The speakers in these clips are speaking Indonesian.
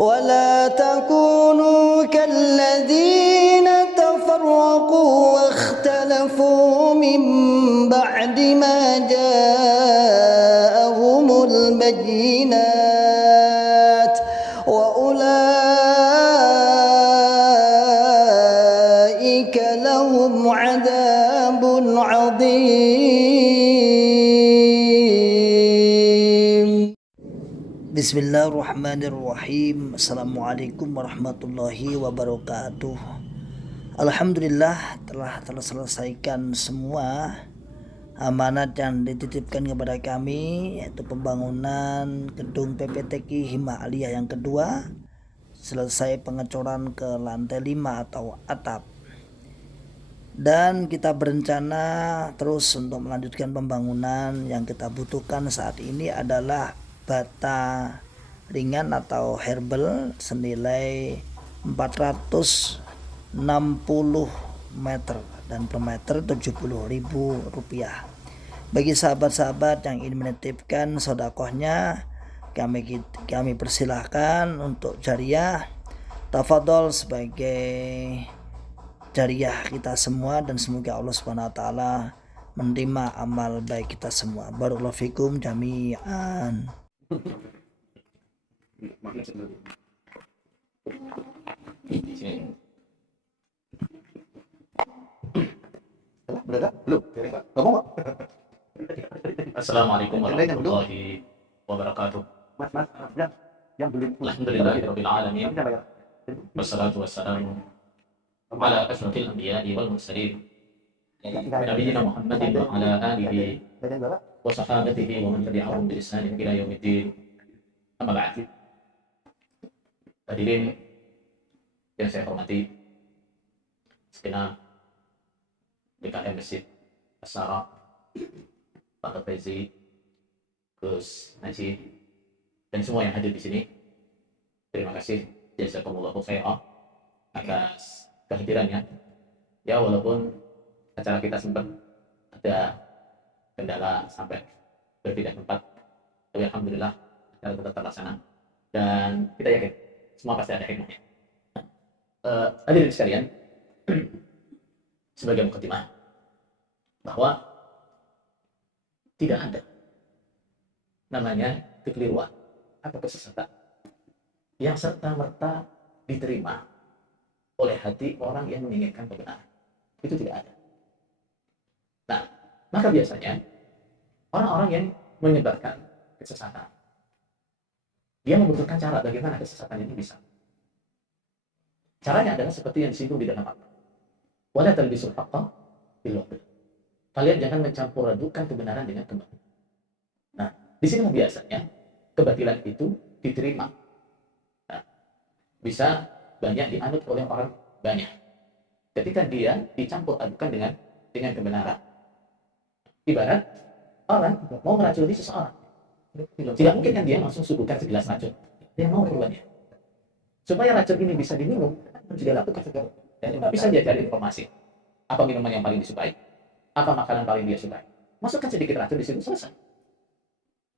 ولا تكونوا كالذين تفرقوا واختلفوا من بعد ما جاءهم البينات وأولئك لهم عذاب عظيم. Bismillahirrahmanirrahim. Assalamualaikum warahmatullahi wabarakatuh. Alhamdulillah telah terselesaikan semua amanat yang dititipkan kepada kami, yaitu pembangunan gedung PPTQ Himah Aliyah yang kedua. Selesai pengecoran ke lantai 5 atau atap. Dan kita berencana terus untuk melanjutkan pembangunan. Yang kita butuhkan saat ini adalah bata ringan atau herbal senilai 460 meter dan per meter Rp70.000. Bagi sahabat-sahabat yang ingin menitipkan sodakohnya, kami persilahkan untuk jariah. Tafadhol sebagai jariah kita semua, dan semoga Allah Subhanahu wa taala menerima amal baik kita semua. Barakallahu fikum jami'an. Assalamualaikum warahmatullahi wabarakatuh. Alhamdulillahirabbil alamin. Wassalatu wassalamu ala asyrafil anbiya'i wal mursalin. Nabiyyina Muhammadin wa ala alihi wa sahabatihi wa man tabi'ahum bi ihsanin ila yaumiddin. Amma ba'd. Hadirin yang saya hormati, segenap DKM Masjid As-Sara, Pak Faizi, Gus Najib, dan semua yang hadir di sini. Terima kasih jazakumullahu khairan atas kehadirannya. Ya, walaupun acara kita sempat ada kendala sampai berbeda tempat, tapi alhamdulillah acara tetap terlaksana dan kita yakin semua pasti ada hikmahnya. Hadirin sekalian, sebagai mukadimah bahwa tidak ada namanya kekeliruan atau kesesatan yang serta-merta diterima oleh hati orang yang menginginkan kebenaran. Itu tidak ada. Nah, maka biasanya orang-orang yang menyebarkan kesesatan, dia membutuhkan cara bagaimana kesesatan ini bisa. Caranya adalah seperti yang disinggung di dalam Al-Quran. Wala talbisul haqqa bil batil. Kalian jangan mencampur adukan kebenaran dengan kebatilan. Nah, di sini biasanya kebatilan itu diterima. Nah, bisa banyak dianut oleh orang banyak. Ketika dia dicampur adukan dengan kebenaran. Ibarat orang mau meracuni seseorang. Tidak mungkin kan dia langsung suguhkan segelas racun. Dia mau korbannya. Supaya racun ini bisa diminum, harus dia lakukan. Bisa dia cari informasi. Apa minuman yang paling disukai? Apa makanan paling dia sukai? Masukkan sedikit racun di situ, selesai.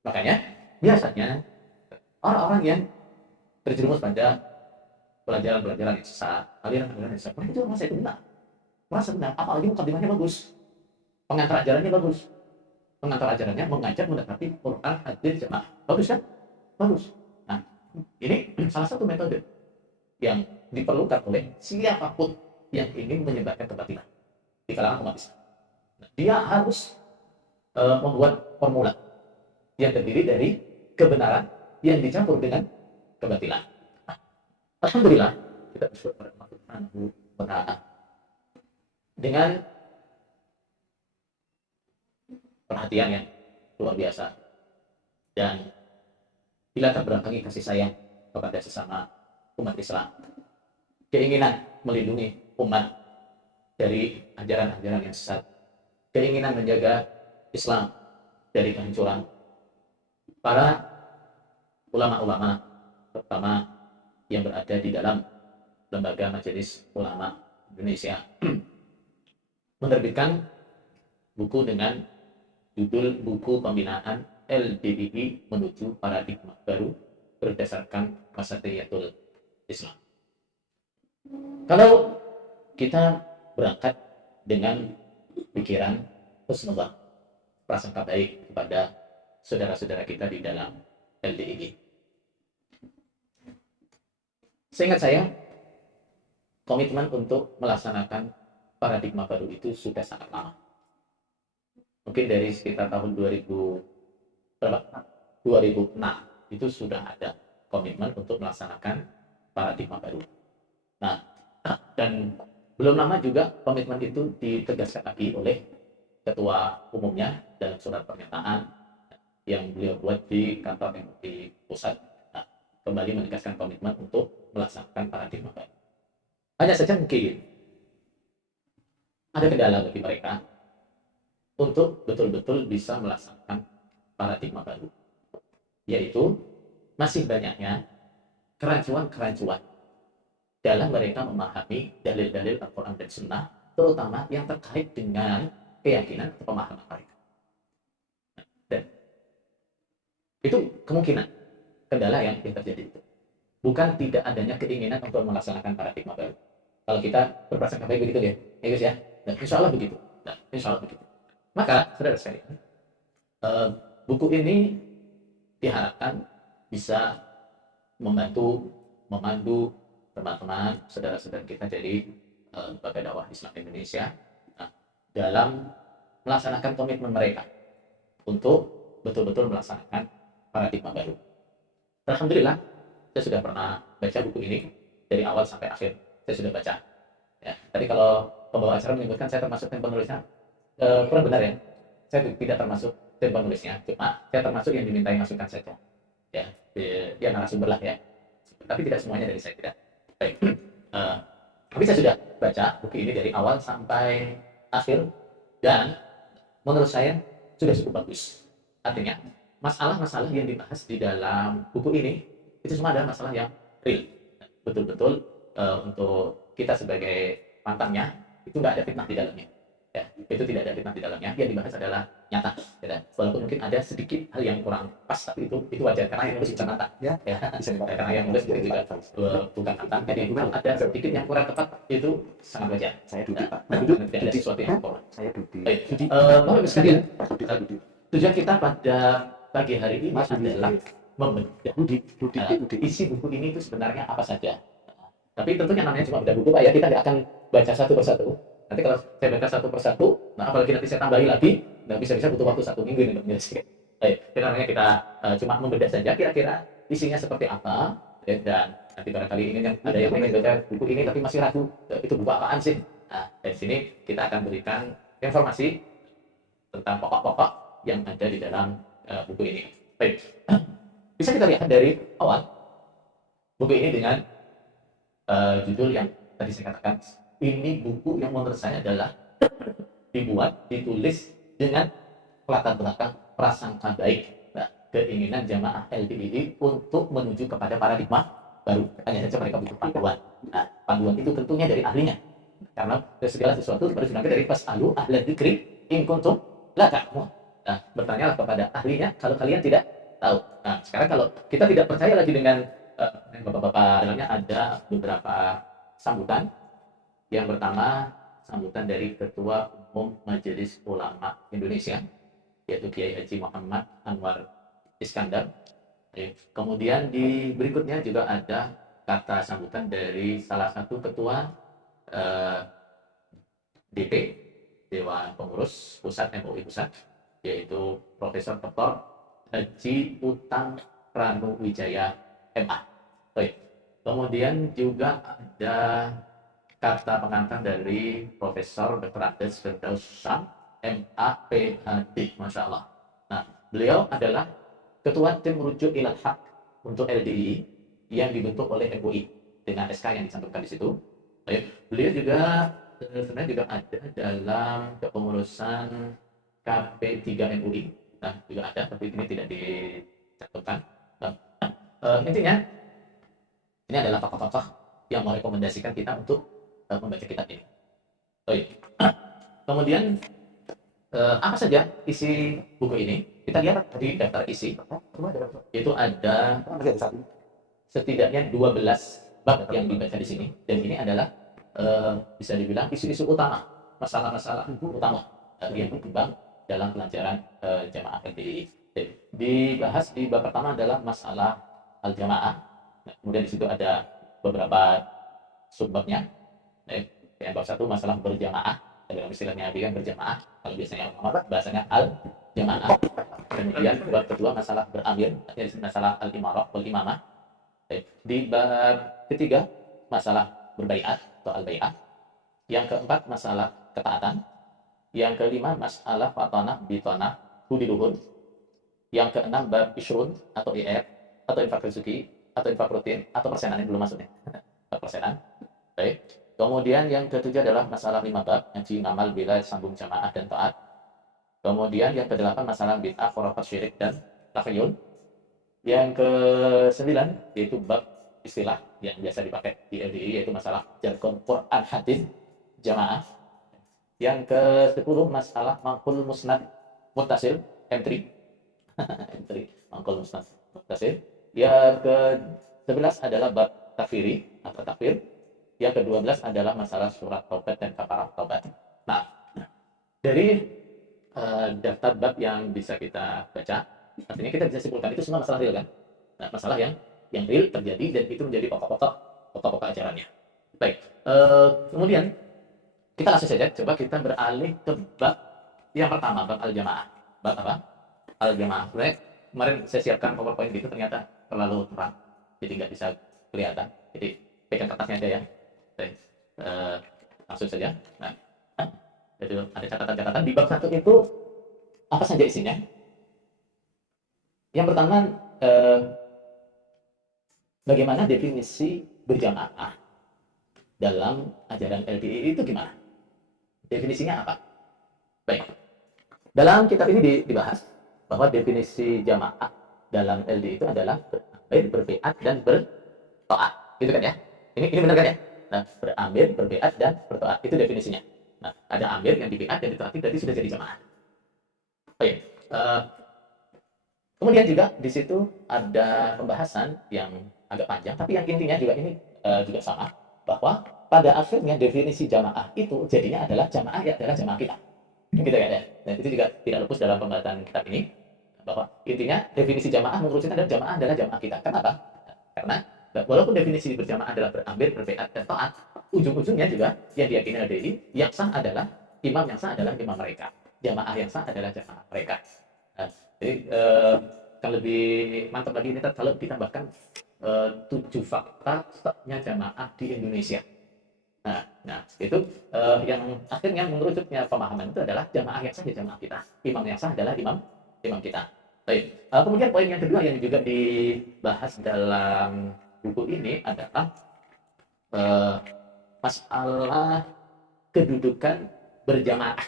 Makanya, biasanya orang-orang yang terjerumus pada pelajaran-pelajaran yang sesat, aliran-aliran yang sesat, mereka itu merasa itu benar. Merasa benar, apalagi mukadimahnya bagus. Pengantar ajarannya bagus. Pengantar ajarannya mengajar mendekati Quran, hadis, jamaah. Bagus kan? Bagus. Nah, ini salah satu metode yang diperlukan oleh siapapun yang ingin menyebarkan kebatilan di kalangan umat Islam. Dia harus membuat formula yang terdiri dari kebenaran yang dicampur dengan kebatilan. Nah, alhamdulillah kita bersyukur pada Allah Subhanahu wa taala dengan perhatian yang luar biasa dan dilatar belakangi kasih sayang kepada sesama umat Islam, keinginan melindungi umat dari ajaran-ajaran yang sesat, keinginan menjaga Islam dari kehancuran. Para ulama-ulama, terutama yang berada di dalam lembaga Majelis Ulama Indonesia, menerbitkan buku dengan judul Buku Pembinaan LDII Menuju Paradigma Baru berdasarkan wasatiyatul Islam. Kalau kita berangkat dengan pikiran husnuzan, prasangka baik kepada saudara-saudara kita di dalam LDIG. Seingat saya, komitmen untuk melaksanakan paradigma baru itu sudah sangat lama. Mungkin dari sekitar tahun 2006 itu sudah ada komitmen untuk melaksanakan paradigma baru. Nah, dan belum lama juga komitmen itu ditegaskan lagi oleh ketua umumnya dalam surat pernyataan yang beliau buat di kantor MUI pusat. Nah, kembali menegaskan komitmen untuk melaksanakan paradigma baru. Hanya saja mungkin ada kendala bagi mereka untuk betul-betul bisa melaksanakan paradigma baru, yaitu masih banyaknya kerancuan-kerancuan dalam mereka memahami dalil-dalil Al-Quran dan Sunnah, terutama yang terkait dengan keyakinan atau pemahaman mereka. Dan itu kemungkinan kendala yang terjadi itu. Bukan tidak adanya keinginan untuk melaksanakan paradigma baru. Kalau kita berprasangka baik begitu ya, guys ya. Dan insya Allah begitu. Nah, insya Allah begitu. Maka, saudara sekalian, buku ini diharapkan bisa membantu, memandu teman-teman, saudara-saudara kita dari Lembaga Dakwah Islam Indonesia dalam melaksanakan komitmen mereka untuk betul-betul melaksanakan paradigma baru. Alhamdulillah, saya sudah pernah baca buku ini dari awal sampai akhir. Saya sudah baca. Ya, tadi kalau pembawa acara menyebutkan saya termasuk tim penulisnya, kurang benar ya. Saya tidak termasuk tim penulisnya, cuma saya termasuk yang dimintai masukan saja. Ya, dia narasumber lah ya. Tapi tidak semuanya dari saya, tidak. Baik. Tapi saya sudah baca buku ini dari awal sampai akhir dan menurut saya sudah cukup bagus. Artinya masalah-masalah yang dibahas di dalam buku ini itu semua adalah masalah yang real, betul-betul untuk kita sebagai mantannya itu nggak ada fitnah di dalamnya. Ya, itu tidak ada fitnah di dalamnya. Yang dibahas adalah nyata. Ya, walaupun mungkin ada sedikit hal yang kurang pas, tapi itu wajar karena yang nulis bukan mantan. Ya, karena yang nulis itu juga bukan mantan. Jadi kalau ada sedikit yang kurang tepat itu sangat wajar. Saya duduk, Pak. Tidak ada sesuatu yang kurang. Saya duduk. Baik, Bapak Ibu sekalian, tujuan kita pada pagi hari ini adalah membedah isi buku ini itu sebenarnya apa saja. Tapi tentunya namanya cuma bedah buku, Pak ya. Kita tidak akan baca satu persatu. Nanti kalau saya baca satu persatu, nah apalagi nanti saya tambahi lagi, nggak bisa-bisa butuh waktu 1 minggu ini untuk menjelaskan. Baik, namanya kita cuma membedah saja kira-kira isinya seperti apa, ya, dan nanti barangkali ingin ada yang ingin baca buku ini tapi masih ragu, itu buku apaan sih? Nah, dari sini kita akan berikan informasi tentang pokok-pokok yang ada di dalam buku ini. Baik, bisa kita lihat dari awal buku ini dengan judul yang tadi saya katakan. Ini buku yang menurut saya adalah ditulis dengan latar belakang prasangka baik, nah, keinginan jamaah LDII untuk menuju kepada paradigma baru. Hanya saja mereka butuh panduan. Nah, panduan itu tentunya dari ahlinya. Karena segala sesuatu harus dilakukan dari fasalu ahla dzikri in kuntum la ta'lamun. Nah, bertanyalah kepada ahlinya kalau kalian tidak tahu. Nah, sekarang kalau kita tidak percaya lagi dengan bapak-bapak, dalamnya ada beberapa sambutan. Yang pertama, sambutan dari Ketua Umum Majelis Ulama Indonesia, yaitu Kiai Haji Muhammad Anwar Iskandar. Kemudian di berikutnya juga ada kata sambutan dari salah satu ketua DP, Dewan Pengurus Pusat MUI Pusat, yaitu Profesor Dr. Haji Utang Pranuwijaya MA. Kemudian juga ada kata pengantar dari Profesor Dr. Andes Firdaus Syam, MA PhD, Masya Allah. Nah, beliau adalah Ketua Tim Rujuk Ilal Haq untuk LDII yang dibentuk oleh MUI dengan SK yang dicantumkan di situ. Beliau juga sebenarnya juga ada dalam kepengurusan KP3 MUI. Nah, juga ada, tapi ini tidak dicantumkan. Intinya, ini adalah tokoh-tokoh yang merekomendasikan kita untuk membaca kitab ini. Kemudian apa saja isi buku ini? kita lihat di daftar isi, itu ada setidaknya 12 bab yang dibaca di sini, dan ini adalah bisa dibilang isu-isu utama, masalah-masalah utama yang berkembang dalam pelajaran jamaah LDI. Dibahas di bab pertama adalah masalah al-jamaah. Nah, kemudian di situ ada beberapa subbabnya. Yang bab satu masalah berjamaah, dalam istilahnya Nabi kan berjamaah, kalau biasanya Muhammad bahasanya al-jamaah. Kemudian bab kedua masalah beramir, yaitu masalah al-imarah wal imamah. Di bab ketiga masalah berbaiat atau al-bai'ah. Yang keempat masalah ketaatan. Yang kelima masalah fatanah bitanah hudiluhun. Yang keenam bab isyrun atau IR atau infak rezeki atau infak rutin atau persenan, ini belum masuk nih. Persenan. Baik. Kemudian yang ketujuh adalah masalah 5 bab, ngaji, ngamal, bila, sambung jamaah dan taat. Kemudian yang kedelapan masalah bid'ah, khurafat, syirik dan takhayul. Yang ke-9 yaitu bab istilah yang biasa dipakai di LDI, yaitu masalah jargon Quran hadis jamaah. Yang ke-10 masalah mangkul musnad muttasil M3. M3 mangkul musnad muttasil. Yang ke-11 adalah bab takfiri atau takfir. Yang ke-12 adalah masalah surat taubat dan kafarah taubat. Nah, dari daftar bab yang bisa kita baca, artinya kita bisa simpulkan itu semua masalah real kan? Nah, masalah yang real terjadi dan itu menjadi pokok-pokok ajarannya. Baik, kemudian kita langsung saja coba kita beralih ke bab yang pertama, bab al-jamaah. Bab apa? Al-jamaah. Sebenarnya kemarin saya siapkan PowerPoint gitu, ternyata terlalu terang, jadi nggak bisa kelihatan. Jadi pegang kertasnya aja ya. Baik, langsung saja. Nah, jadi ada catatan-catatan di bab 1 itu apa saja isinya. Yang pertama, bagaimana definisi berjamaah dalam ajaran LDI itu gimana? Definisinya apa? Baik, dalam kitab ini dibahas bahwa definisi jamaah dalam LDI itu adalah beramir, berbeat, dan bertoat. Gitu kan ya? Ini benar kan ya? Nah, beramir, berbeat, dan bertoat. Itu definisinya. Nah, ada amir yang dibeat dan ditaati, berarti sudah jadi jamaah. Oke. Kemudian juga di situ ada pembahasan yang agak panjang, tapi yang intinya juga ini juga sama, bahwa pada akhirnya definisi jamaah itu jadinya adalah jamaah ya adalah jamaah kita. Gitu kan ya. Dan itu juga tidak luput dalam pembahasan kitab ini, bahwa intinya definisi jamaah menurut kita adalah jamaah kita. Kenapa? Karena walaupun definisi berjamaah adalah berambil, berbeat, dan taat, ujung-ujungnya juga yang diyakini LDI, yang sah adalah imam yang sah adalah imam mereka. Jamaah yang sah adalah jamaah mereka. Nah, jadi kan lebih mantap lagi ini kalau ditambahkan 7 fakta sahnya jamaah di Indonesia. Nah itu yang akhirnya mengerucutnya pemahaman itu adalah jamaah yang sah jamaah kita, imam yang sah adalah imam kita. Baik. Kemudian poin yang kedua yang juga dibahas dalam buku ini adalah masalah kedudukan berjamaah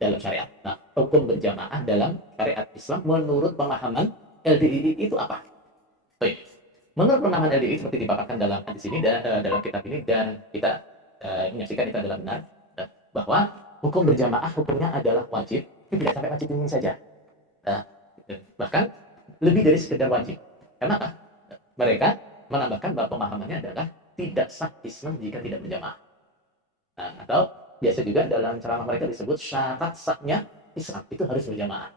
dalam syariat. Nah, hukum berjamaah dalam syariat Islam menurut pemahaman LDI itu apa? Baik. Menurut pemahaman LDI seperti dipaparkan dalam hadis ini dan dalam kitab ini, dan kita menyaksikan itu adalah benar, bahwa hukum berjamaah hukumnya adalah wajib, tapi tidak sampai wajib ini saja. Bahkan lebih dari sekedar wajib. Kenapa? Mereka menambahkan bahwa pemahamannya adalah tidak sah Islam jika tidak berjamaah. Nah, atau biasa juga dalam ceramah mereka disebut syarat sahnya Islam itu harus berjamaah.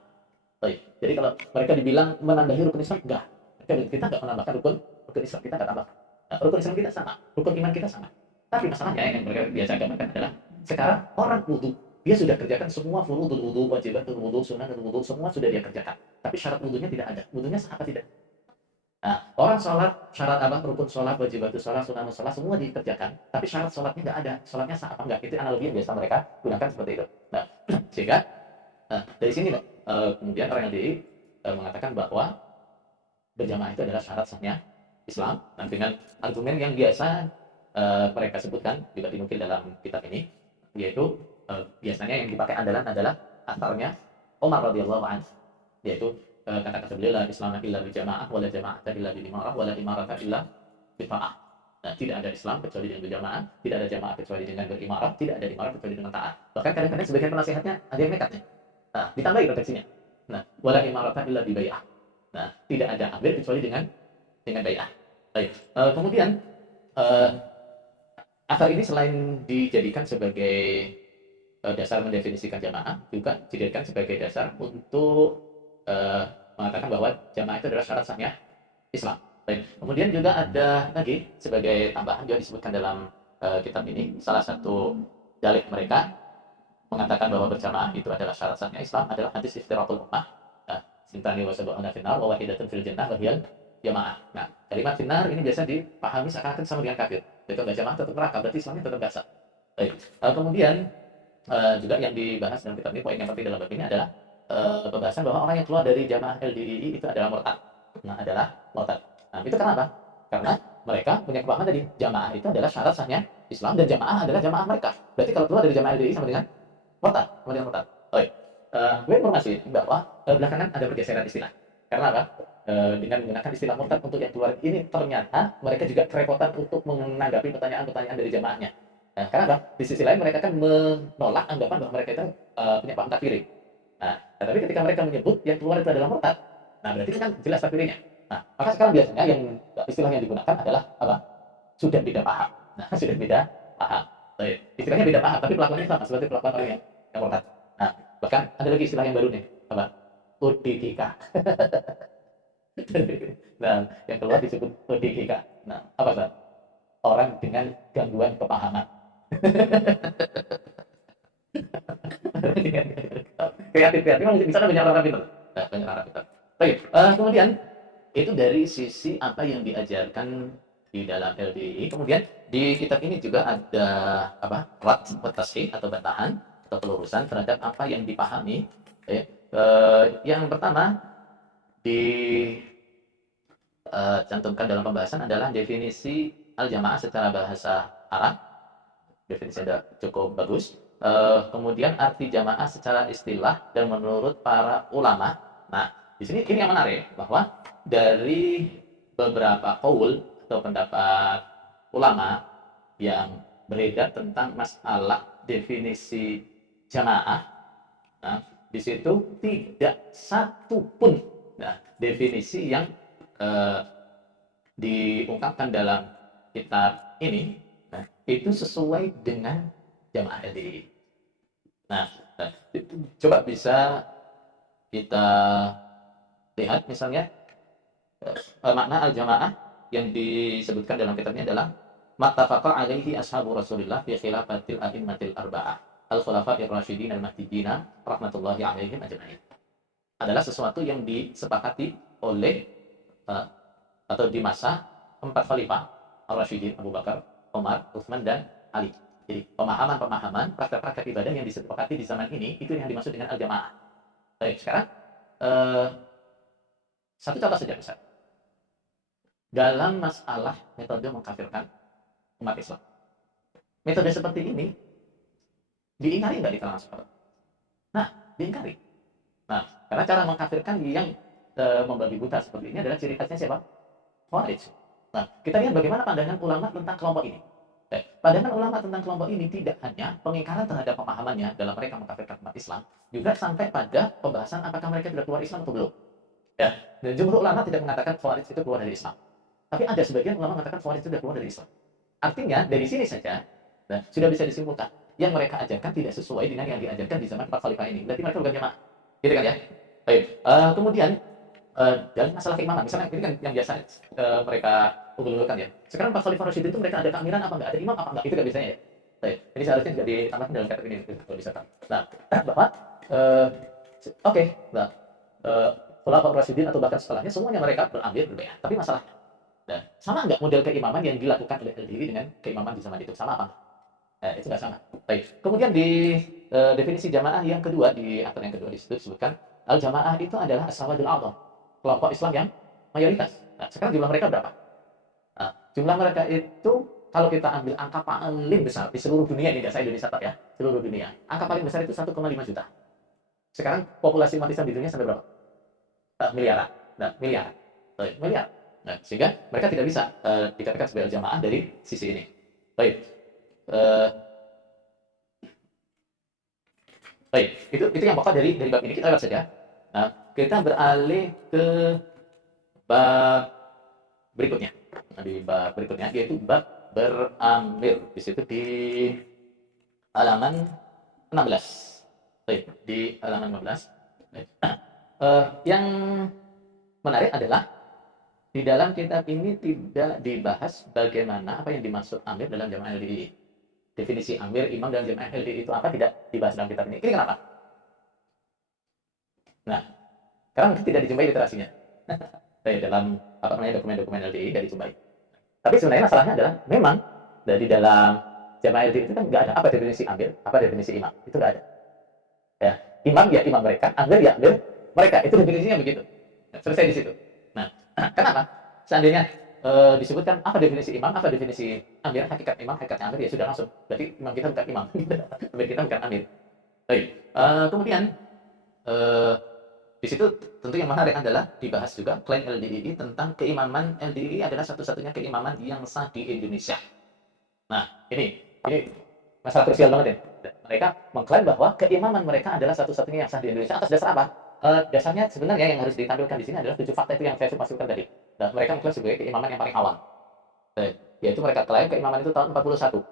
Baik. Jadi kalau mereka dibilang menambahi rukun Islam, enggak. Kita enggak menambahkan rukun Islam, kita enggak tambah. Nah, rukun Islam kita sama, rukun iman kita sama. Tapi masalahnya yang mereka biasa gambarkan adalah sekarang orang wudu, dia sudah kerjakan semua furudul wudu, wajibatul wudu, sunnahul wudu, semua sudah dia kerjakan. Tapi syarat wudunya tidak ada. Wudunya sah apa tidak? Nah, orang sholat, syarat apa? Rukun sholat, wajibatul sholat, sunnah sholat, semua dikerjakan. Tapi syarat sholatnya nggak ada. Sholatnya sah apa enggak? Itu analogi yang biasa mereka gunakan seperti itu. Nah, sehingga dari sini kemudian orang LDI mengatakan bahwa berjamaah itu adalah syarat sahnya Islam. Dan dengan argumen yang biasa mereka sebutkan, juga dinukil dalam kitab ini, yaitu biasanya yang dipakai andalan adalah asarnya Umar radhiyallahu anhu, yaitu kata-kata beliau, la Islam illa bil jamaah wala jama'ata illa bil imarah wala imarata illa bil ta'ah. Nah, tidak ada Islam kecuali dengan berjamaah, tidak ada jamaah kecuali dengan berimarah, tidak ada imarah kecuali dengan taat. Bahkan kadang-kadang sebagian penasehatnya ada yang nekat nih. Nah, ditambahi proteksinya. Nah, wala imarata illa bi bai'ah. Nah, tidak ada amir kecuali dengan bai'ah. Baik. Kemudian eh, akar ini selain dijadikan sebagai dasar mendefinisikan jamaah, juga dijadikan sebagai dasar untuk mengatakan bahwa jamaah itu adalah syarat sahnya Islam. Baik. Kemudian juga ada lagi sebagai tambahan juga disebutkan dalam kitab ini, salah satu dalil mereka mengatakan bahwa berjamaah itu adalah syarat sahnya Islam adalah hadis iftiraqul ummah. Sintani wa sab'una finnar wa wahidatun fil jannah wa hiyal jamaah. Nah, kalimat finnar ini biasa dipahami seakan-akan sama dengan kafir. Jadi kalau jamaah tetap neraka, berarti Islamnya tetap biasa. Baik. Kemudian juga yang dibahas dalam kitab ini, poin yang penting dalam bab ini adalah pembahasan bahwa orang yang keluar dari jamaah LDII itu adalah murtad. Nah, adalah murtad. Nah, itu kenapa? Karena mereka punya kepahaman tadi, jamaah itu adalah syarat sahnya Islam dan jamaah adalah jamaah mereka. Berarti kalau keluar dari jamaah LDII sama dengan murtad, sama dengan murtad. Baik. Gue informasi bahwa belakangan ada pergeseran istilah. Karena apa? Dengan menggunakan istilah murtad untuk yang keluar ini, ternyata mereka juga kerepotan untuk menanggapi pertanyaan-pertanyaan dari jamaahnya. Nah, karena apa? Di sisi lain mereka kan menolak anggapan bahwa mereka itu punya paham takfiri. Nah, tapi ketika mereka menyebut yang keluar itu adalah murtad, nah berarti kan jelas takfirinya. Nah, maka sekarang biasanya yang istilah yang digunakan adalah apa? Sudah beda paham. Nah, sudah beda paham. Baik. Istilahnya beda paham, tapi pelakuannya sama seperti pelakuan orang yang murtad. Nah, bahkan ada lagi istilah yang baru nih, apa? UDGK. Nah, yang keluar disebut UDGK. Nah, apa Ustaz? Orang dengan gangguan kepahaman. Kreatif. Memang di sana banyak orang pintar. Nah, banyak orang pintar. Baik, kemudian itu dari sisi apa yang diajarkan di dalam LDI. Kemudian di kitab ini juga ada apa? Rat tasheeh atau bantahan atau pelurusan terhadap apa yang dipahami. Yang pertama dicantumkan dalam pembahasan adalah definisi al-jamaah secara bahasa Arab. Definisi ada cukup bagus. Kemudian arti jamaah secara istilah dan menurut para ulama. Nah, di sini ini yang menarik bahwa dari beberapa qaul atau pendapat ulama yang beredar tentang masalah definisi jamaah, nah, di situ tidak satu pun definisi yang diungkapkan dalam kitab ini itu sesuai dengan jamaah LDI. Nah, coba bisa kita lihat misalnya makna al-jamaah yang disebutkan dalam kitab ini adalah mattafaqa alaihi ashabu Rasulillah fi khilafatil a'immatil arba'ah al-khulafa'ir rasyidin al-mahdiyyin rahmatullahi alaihim ajma'in. Adalah sesuatu yang disepakati oleh atau di masa 4 khalifah ar-rasyidin, Abu Bakar, Umar, Utsman dan Ali. Jadi pemahaman-pemahaman praktek-praktek ibadah yang disepakati di zaman ini itu yang dimaksud dengan al-jamaah. Baik, sekarang satu contoh saja besar. Dalam masalah metode mengkafirkan umat Islam. Metode seperti ini diingkari nggak di kalangan sahabat? Nah, diingkari. Nah, karena cara mengkafirkan yang membagi buta seperti ini adalah ciri khasnya siapa? Khawarij. Nah, kita lihat bagaimana pandangan ulama tentang kelompok ini. Pandangan ulama tentang kelompok ini tidak hanya pengingkaran terhadap pemahamannya dalam mereka mengkafirkan umat Islam, juga sampai pada pembahasan apakah mereka sudah keluar Islam atau belum. Ya, dan jumhur ulama tidak mengatakan Khawarij itu keluar dari Islam. Tapi ada sebagian ulama mengatakan Khawarij itu sudah keluar dari Islam. Artinya, dari sini saja sudah bisa disimpulkan yang mereka ajarkan tidak sesuai dengan yang diajarkan di zaman 4 khalifah ini. Berarti mereka bukan jamaah. Gitu kan ya? Baik. Kemudian dalam masalah keimaman, misalnya ini kan yang biasa mereka unggul-unggulkan ya. Sekarang 4 khalifah Rasyidin itu mereka ada keamiran apa enggak? Ada imam apa enggak? Itu kan biasanya ya. Baik. Ini seharusnya juga ditambahkan dalam kitab ini kalau bisa kan. Nah, bahwa oke. Nah, Khulafaur Rasyidin atau bahkan setelahnya semuanya mereka berambil berbeda. Tapi masalah sama nggak model keimaman yang dilakukan oleh LDI dengan keimaman di zaman itu? Sama apa? Itu nggak sama. Baik. Kemudian di definisi jamaah yang kedua, di akar yang kedua di situ disebutkan al-jamaah itu adalah as-sawadul a'dham, kelompok Islam yang mayoritas. Nah, sekarang jumlah mereka berapa? Nah, jumlah mereka itu kalau kita ambil angka paling besar di seluruh dunia, ini nggak saya Indonesia tak ya, seluruh dunia. Angka paling besar itu 1,5 juta. Sekarang populasi umat Islam di dunia sampai berapa? Miliaran. Nah, miliar. Miliar. Nah, sehingga mereka tidak bisa dikatakan sebagai jamaah dari sisi ini. Baik. Baik, itu yang pokok dari bab ini. Kita lihat saja. Nah, kita beralih ke bab berikutnya. Nah, di bab berikutnya yaitu bab beramir. Di situ di halaman 16. Baik, di halaman 15. Baik. Yang menarik adalah di dalam kitab ini tidak dibahas bagaimana apa yang dimaksud amir dalam jamaah LDI. Definisi amir, imam dalam jamaah LDI itu apa tidak dibahas dalam kitab ini. Ini kenapa? Nah, karena mungkin tidak dijumpai literasinya. Dalam apa namanya dokumen-dokumen LDI tidak dijumpai. Tapi sebenarnya masalahnya adalah memang dari dalam jamaah LDI itu kan nggak ada apa definisi amir, apa definisi imam. Itu nggak ada. Ya, imam ya imam mereka, amir ya amir mereka. Itu definisinya begitu. Selesai di situ. Nah, kenapa? Seandainya disebutkan apa definisi imam, apa definisi amir, hakikatnya amir ya sudah langsung. Berarti imam kita bukan imam, amir kita bukan amir. Baik. Kemudian di situ tentu yang menarik adalah dibahas juga klaim LDII tentang keimaman LDII adalah satu-satunya keimaman yang sah di Indonesia. Nah, ini masalah krusial banget ya. Mereka mengklaim bahwa keimaman mereka adalah satu-satunya yang sah di Indonesia atas dasar apa? Dasarnya sebenarnya yang harus ditampilkan di sini adalah 7 fakta itu yang saya masukkan tadi. Nah, mereka mengklaim sebagai keimaman yang paling awal. Yaitu mereka klaim keimaman itu tahun 41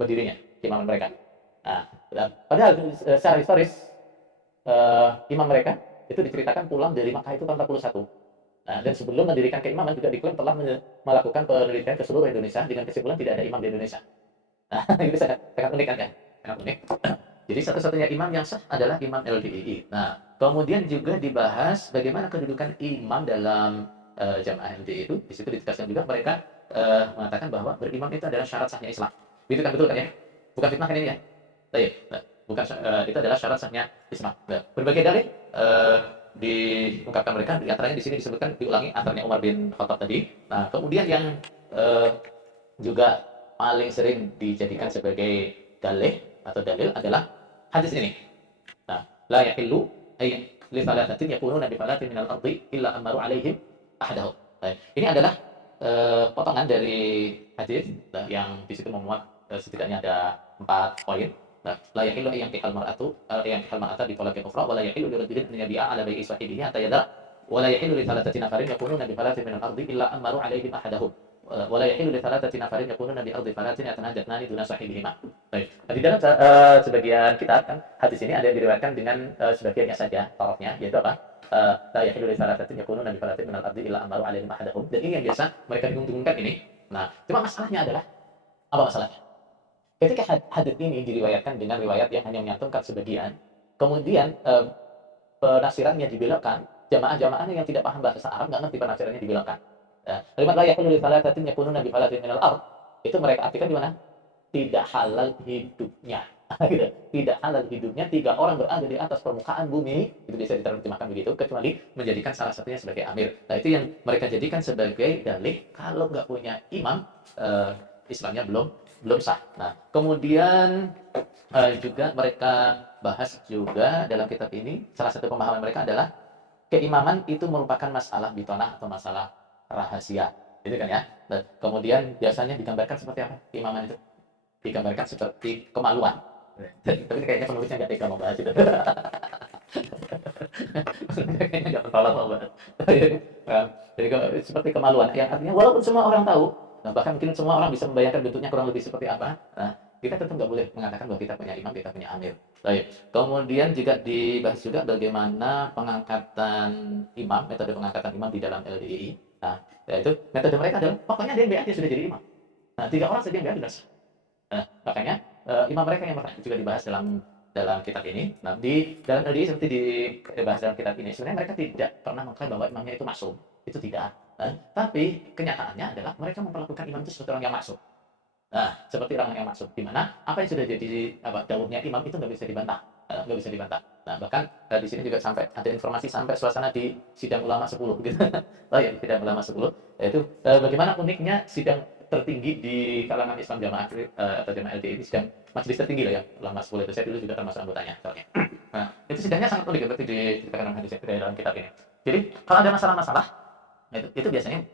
berdirinya keimaman mereka. Nah, padahal secara historis imam mereka itu diceritakan pulang dari Makkah itu tahun 41. Nah, dan sebelum mendirikan keimaman juga diklaim telah melakukan penelitian ke seluruh Indonesia dengan kesimpulan tidak ada imam di Indonesia. Nah, itu sangat unik kan ya? Sangat unik. Jadi satu-satunya imam yang sah adalah imam LDII. Nah, kemudian juga dibahas bagaimana kedudukan imam dalam jamaah LDII itu. Di situ ditegaskan juga mereka mengatakan bahwa berimam itu adalah syarat sahnya Islam. Itu kan betul kan ya? Bukan fitnah kan ini ya? Baik. Nah, bukan itu adalah syarat sahnya Islam. Nah, berbagai dalil diungkapkan mereka, di antaranya di sini disebutkan diulangi antaranya Umar bin Khattab tadi. Nah, kemudian yang juga paling sering dijadikan sebagai dalil atau dalil adalah hadis ini. Nah, la yahillu ay li thalathatin yakununa bi falatin minal ardi illa amaru alaihim ahadahum. Nah, ini adalah potongan dari hadis yang di situ memuat setidaknya ada 4 poin. Nah, la yahillu ay yankihal mar'ata bi talaqin ukhra wa la yahillu li rajulin an yabi'a ala bai'i sahibihi hatta yadra wa la yahillu li thalathatin nafarin yakununa bi falatin minal ardi illa amaru alaihim ahadahum. Wala yahillu li thalathati nafarin yakununa bi ardi falatin yatanajjatnani duna sahibihima. Baik. Di dalam sebagian kitab kan hadis ini ada yang diriwayatkan dengan sebagiannya saja tarafnya yaitu apa? La yahillu li thalathatin yakununa bi falatin minal ardi illa amaru alaihim ahadahum. Dan ini yang biasa mereka dengung-dengungkan ini. Nah, cuma masalahnya adalah apa masalahnya? Ketika hadis ini diriwayatkan dengan riwayat yang hanya menyantumkan sebagian, kemudian penafsirannya dibelokkan, jamaah-jamaahnya yang tidak paham bahasa Arab nggak ngerti penafsirannya dibelokkan. Kalimat la yahillu li thalathatin yakununa bi falatin minal ard itu mereka artikan di mana? Tidak halal hidupnya. Tidak halal hidupnya 3 orang berada di atas permukaan bumi, itu bisa diterjemahkan begitu, kecuali menjadikan salah satunya sebagai amir. Nah, itu yang mereka jadikan sebagai dalih kalau nggak punya imam, Islamnya belum sah. Nah, kemudian juga mereka bahas juga dalam kitab ini, salah satu pemahaman mereka adalah keimaman itu merupakan masalah bitonah atau masalah rahasia, itu kan ya. Dan kemudian biasanya digambarkan seperti apa keimaman itu? Digambarkan seperti kemaluan. Tapi kayaknya penulisnya nggak tega mau bahas itu. Kayaknya nggak tertolong mau bahas. Jadi seperti kemaluan, yang artinya walaupun semua orang tahu, nah, bahkan mungkin semua orang bisa membayangkan bentuknya kurang lebih seperti apa. Nah, kita tentu nggak boleh mengatakan bahwa kita punya imam, kita punya amir. Baik. Kemudian juga dibahas juga bagaimana pengangkatan imam, metode pengangkatan imam di dalam LDII. Nah, yaitu metode mereka adalah pokoknya dia BA dia sudah jadi imam. Nah, 3 orang saja yang BA sudah sah. Nah, makanya imam mereka yang juga dibahas dalam kitab ini. Nah, di dalam LDII seperti dibahas dalam kitab ini, sebenarnya mereka tidak pernah mengklaim bahwa imamnya itu maksum. Itu tidak. Nah, tapi kenyataannya adalah mereka memperlakukan imam itu seperti orang yang maksum. Nah, seperti orang yang maksud, di mana apa yang sudah jadi dawuhnya imam itu nggak bisa dibantah, nggak bisa dibantah. Nah, bahkan di sini juga sampai ada informasi sampai suasana di sidang ulama 10, gitu. Oh ya, sidang ulama 10, yaitu bagaimana uniknya sidang tertinggi di kalangan Islam jamaah atau jamaah LDII ini, sidang majelis tertinggi lah ya, ulama 10 itu saya dulu juga termasuk anggotanya. Soalnya. Nah, itu sidangnya sangat unik seperti diceritakan dalam kitab ini. Jadi kalau ada masalah-masalah, itu biasanya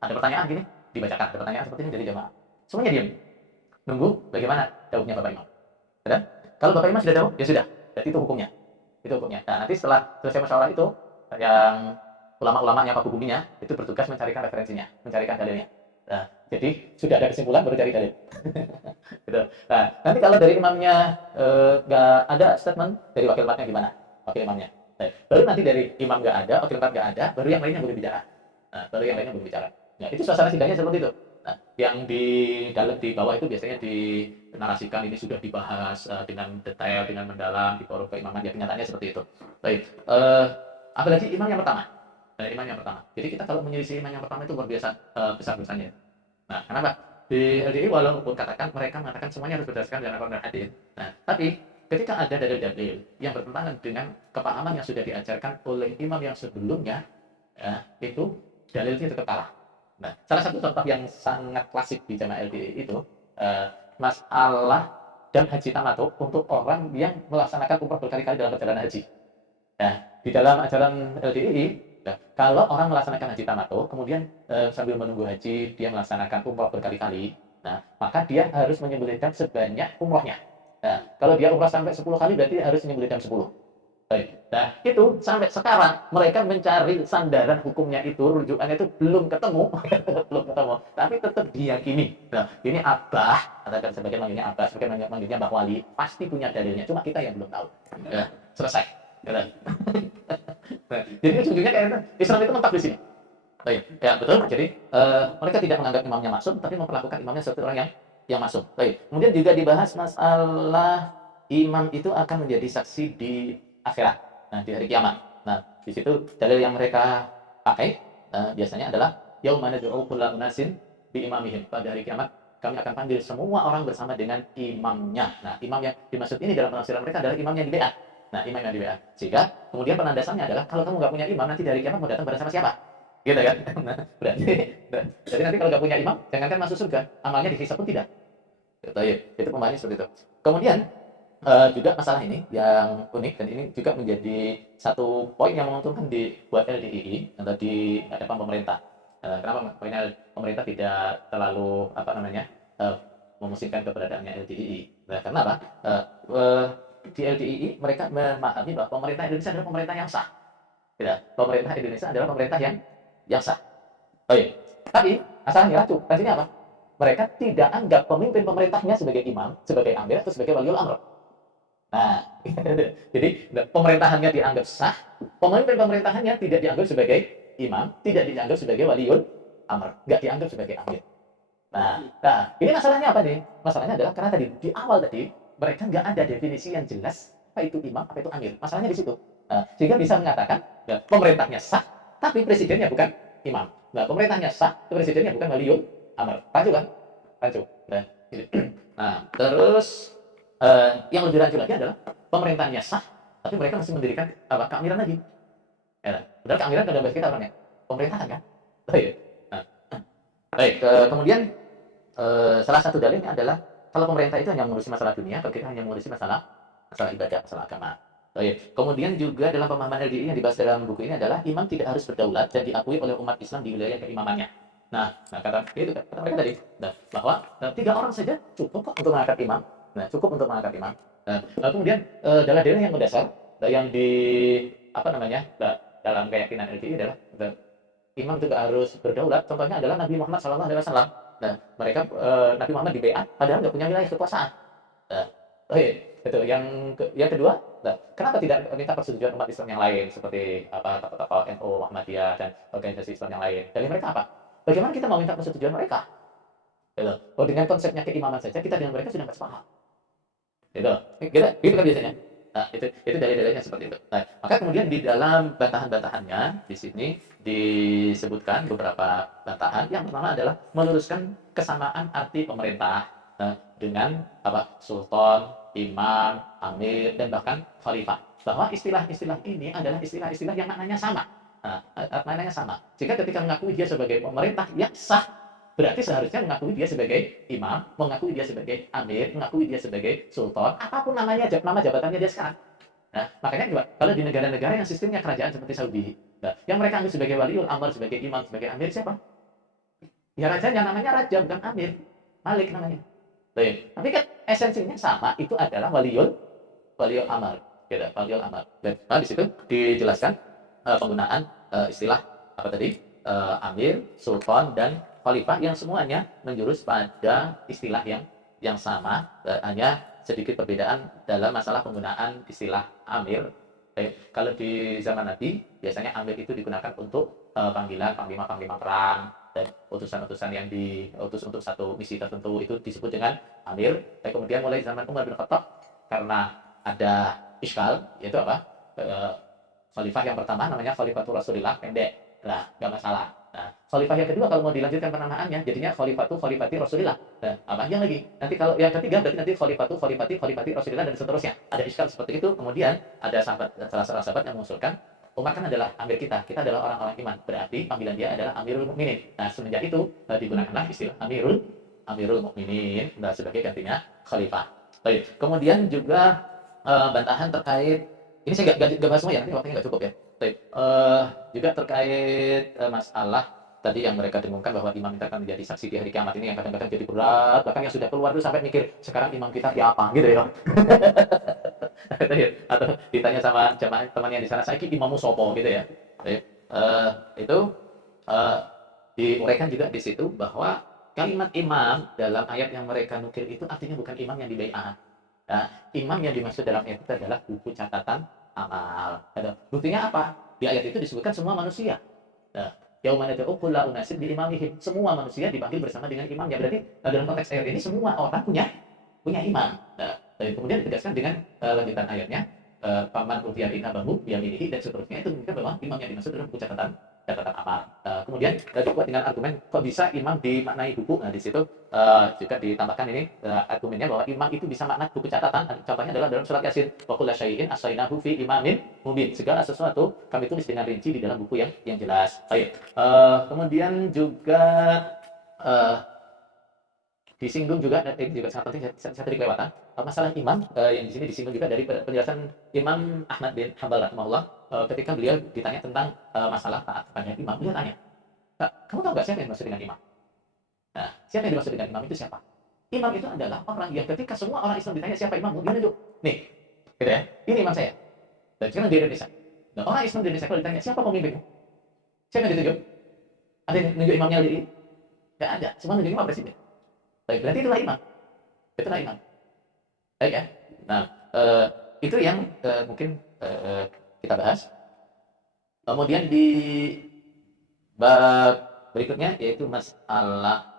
ada pertanyaan gini, dibacakan ada pertanyaan seperti ini dari jamaah. Semuanya diam. Nunggu bagaimana jawabnya Bapak Imam. Dan kalau Bapak Imam sudah jawab, ya sudah. Berarti itu hukumnya. Itu hukumnya. Nah, nanti setelah selesai musyawarah itu, yang ulama-ulama yang paku buminya itu bertugas mencarikan referensinya, mencarikan dalilnya. Nah, jadi sudah ada kesimpulan baru cari dalil. Gitu. Nah, nanti kalau dari imamnya nggak ada statement, dari wakil imamnya gimana? Wakil imamnya. Nah, baru nanti dari imam nggak ada, wakil imam nggak ada, baru yang lainnya boleh bicara. Nah, baru yang lainnya boleh bicara. Nah, itu suasana sidangnya seperti itu. Nah, yang di dalam di bawah itu biasanya dinarasikan ini sudah dibahas dengan detail, dengan mendalam di forum keimaman. Ya kenyataannya seperti itu. Baik, apalagi imam yang pertama. Nah, imam yang pertama. Jadi kita kalau menyelisih imam yang pertama itu luar biasa besar dosanya. Nah, kenapa? Di LDI walaupun katakan mereka mengatakan semuanya harus berdasarkan dengan Al-Quran dan Hadis. Nah, tapi ketika ada dalil-dalil yang bertentangan dengan kepahaman yang sudah diajarkan oleh imam yang sebelumnya, ya, itu dalilnya tetap kalah. Nah, salah satu contoh yang sangat klasik di jamaah LDI itu masalah dan haji tamattu untuk orang yang melaksanakan umrah berkali-kali dalam perjalanan haji. Nah, di dalam ajaran LDI, nah, kalau orang melaksanakan haji tamattu, kemudian sambil menunggu haji, dia melaksanakan umrah berkali-kali, nah, maka dia harus menyembelih dam sebanyak umrahnya. Nah, kalau dia umrah sampai 10 kali, berarti harus menyembelih dam 10. Baik. Nah, itu sampai sekarang mereka mencari sandaran hukumnya itu, rujukannya itu belum ketemu, belum ketemu, tapi tetap diyakini. Nah, ini Abah, katakan sebagian manggilnya Abah, sebagian manggilnya Mbah Wali, pasti punya dalilnya, cuma kita yang belum tahu. Ya, selesai. Ya, nah, jadi ujungnya kayak Islam itu mentok di sini. Baik, ya betul. Jadi mereka tidak menganggap imamnya maksum, tapi memperlakukan imamnya seperti orang yang maksum. Baik. Kemudian juga dibahas masalah imam itu akan menjadi saksi di akhirat. Nah, di hari kiamat. Nah, di situ dalil yang mereka pakai biasanya adalah yauma nad'u kulla unasin bi imamihim. Pada hari kiamat kami akan panggil semua orang bersama dengan imamnya. Nah, imam yang dimaksud ini dalam penafsiran mereka adalah imam yang di BA. Nah, imam yang di BA. Sehingga kemudian penandasannya adalah kalau kamu nggak punya imam, nanti di hari kiamat mau datang bareng sama siapa? Gitu kan? Nah, jadi nanti kalau nggak punya imam, jangankan masuk surga, amalnya dihisab pun tidak. Itu pemahamannya seperti itu. Kemudian juga masalah ini yang unik dan ini juga menjadi satu poin yang menguntungkan buat LDII atau di hadapan pemerintah. Kenapa pemerintah tidak terlalu apa namanya memusingkan keberadaannya LDII? Nah, karena apa? Di LDII mereka memahami bahwa pemerintah Indonesia adalah pemerintah yang sah. Tidak, pemerintah Indonesia adalah pemerintah yang sah. Baik. Tapi asalnya rancunya apa? Mereka tidak anggap pemimpin pemerintahnya sebagai imam, sebagai amir, atau sebagai waliul amr. Nah, jadi pemerintahannya dianggap sah, pemimpin pemerintahannya tidak dianggap sebagai imam, tidak dianggap sebagai waliul amr, nggak dianggap sebagai amir. Nah, ini masalahnya apa nih? Masalahnya adalah karena tadi di awal tadi mereka nggak ada definisi yang jelas apa itu imam, apa itu amir. Masalahnya di situ. Nah, sehingga bisa mengatakan ya, pemerintahnya sah, tapi presidennya bukan imam. Nah, pemerintahnya sah, presidennya bukan waliul amr. Rancu kan? Rancu. Nah, nah terus yang lebih rancu lagi adalah pemerintahnya sah, tapi mereka masih mendirikan apa keamiran lagi. Ya, padahal keamiran kan dalam kita orangnya pemerintahan kan. Baik. Nah, baik. Kemudian salah satu dalilnya adalah kalau pemerintah itu hanya mengurusi masalah dunia, kalau kita hanya mengurusi masalah ibadah, masalah agama. Baik. Kemudian juga dalam pemahaman LDI yang dibahas dalam buku ini adalah imam tidak harus berdaulat dan diakui oleh umat Islam di wilayah keimamannya. Nah kata mereka tadi, bahwa 3 orang saja cukup kok untuk mengangkat imam. Nah, cukup untuk mengangkat imam. Nah, kemudian dalil yang mendasar yang di apa namanya dalam keyakinan LDI adalah imam juga harus berdaulat. Contohnya adalah Nabi Muhammad SAW. Nah, mereka Nabi Muhammad di BA padahal nggak punya wilayah kekuasaan. Nah, itu yang kedua. Nah, kenapa tidak minta persetujuan umat Islam yang lain seperti apa tokoh NU, Muhammadiyah dan organisasi Islam yang lain? Dari mereka apa? Bagaimana kita mau minta persetujuan mereka? Gitu. Oh, dengan konsepnya keimaman saja kita dengan mereka sudah nggak sepaham. Gitu kan biasanya. Nah, itu dalil-dalilnya seperti itu. Nah, maka kemudian di dalam bantahan-bantahannya di sini disebutkan beberapa bantahan. Yang pertama adalah meluruskan kesamaan arti pemerintah dengan apa sultan, imam, amir, dan bahkan khalifah. Bahwa istilah-istilah ini adalah istilah-istilah yang maknanya sama. Nah, maknanya sama. Jika ketika mengakui dia sebagai pemerintah yang sah, berarti seharusnya mengakui dia sebagai imam, mengakui dia sebagai amir, mengakui dia sebagai sultan, apapun namanya, nama jabatannya dia sekarang. Nah, makanya juga kalau di negara-negara yang sistemnya kerajaan seperti Saudi, yang mereka anggap sebagai waliul amr, sebagai imam, sebagai amir siapa? Ya raja yang namanya raja, bukan amir. Malik namanya. Baik. Tapi kan esensinya sama, itu adalah waliul amr. Gitu, waliul amr. Nah, di situ dijelaskan penggunaan istilah apa tadi, amir, sultan, dan khalifah yang semuanya menjurus pada istilah yang sama, hanya sedikit perbedaan dalam masalah penggunaan istilah amir. Kalau di zaman Nabi biasanya amir itu digunakan untuk panggilan panglima-panglima perang, dan utusan-utusan yang diutus untuk satu misi tertentu itu disebut dengan amir. Tapi kemudian mulai zaman Umar bin Khattab, karena ada iskal, yaitu apa? Khalifah yang pertama namanya Khalifatul Rasulillah, pendek. Nah, nggak masalah. Nah, khalifah yang kedua kalau mau dilanjutkan penamaannya jadinya Khalifati Rasulillah. Nah, apa yang lagi? Nanti kalau yang ketiga berarti nanti Khalifati Rasulillah, dan seterusnya. Ada iskal seperti itu. Kemudian ada salah seorang sahabat yang mengusulkan, Umar kan adalah amir kita adalah orang-orang iman. Berarti panggilan dia adalah Amirul Mukminin. Nah, semenjak itu digunakanlah istilah Amirul Mukminin sebagai gantinya khalifah. Baik. Kemudian juga bantahan terkait ini saya nggak bahas semua ya, nanti waktunya nggak cukup ya. Baik. Juga terkait masalah tadi yang mereka dengungkan bahwa imam kita akan menjadi saksi di hari kiamat ini, yang kadang-kadang jadi berat, bahkan yang sudah keluar itu sampai mikir sekarang imam kita siapa gitu ya. Atau ditanya sama jamaah temannya di sana, saya imammu sopo gitu ya. Baik. Itu diuraikan juga di situ bahwa kalimat imam dalam ayat yang mereka nukil itu artinya bukan imam yang dibaiat. Nah, imam yang dimaksud dalam ayat itu adalah buku catatan amal. Buktinya apa? Di ayat itu disebutkan semua manusia. Nah, yauma nad'u kulla unasin bi imamihim. Semua manusia dipanggil bersama dengan imamnya. Berarti dalam konteks ayat ini semua orang punya imam. Nah, kemudian ditegaskan dengan lanjutan ayatnya, paman utiya kitabahu biyaminihi, dan seterusnya. Itu menunjukkan bahwa imam yang dimaksud adalah buku catatan amal. Kemudian dibuat dengan argumen kok bisa imam dimaknai buku. Nah, di situ juga ditambahkan ini argumennya bahwa imam itu bisa makna buku catatan. Contohnya adalah dalam surat Yasin, wa kullu syai'in ahsaynahu fi imamin mubin. Segala sesuatu kami tulis dengan rinci di dalam buku yang jelas. Baik. Kemudian juga disinggung juga, dan ini juga sangat penting, saya tadi kelewatan masalah imam. Yang di sini disinggung juga dari penjelasan Imam Ahmad bin Hanbal rahimahullah, ketika beliau ditanya tentang masalah taat kepada imam. Beliau tanya, kamu tahu nggak siapa yang dimaksud dengan imam? Nah, siapa yang dimaksud dengan imam itu siapa? Imam itu adalah orang yang ketika semua orang Islam ditanya siapa imammu, dia nunjuk, nih, gitu ya, ini imam saya. Dan sekarang di Indonesia, nah, orang Islam di Indonesia kalau ditanya siapa pemimpinmu, siapa yang ditunjuk? Ada yang nunjuk imamnya sendiri? Nggak ada, semua nunjuk imam presiden. Baik, berarti itulah imam. Baik ya. Nah, itu yang mungkin kita bahas. Kemudian di bab berikutnya yaitu masalah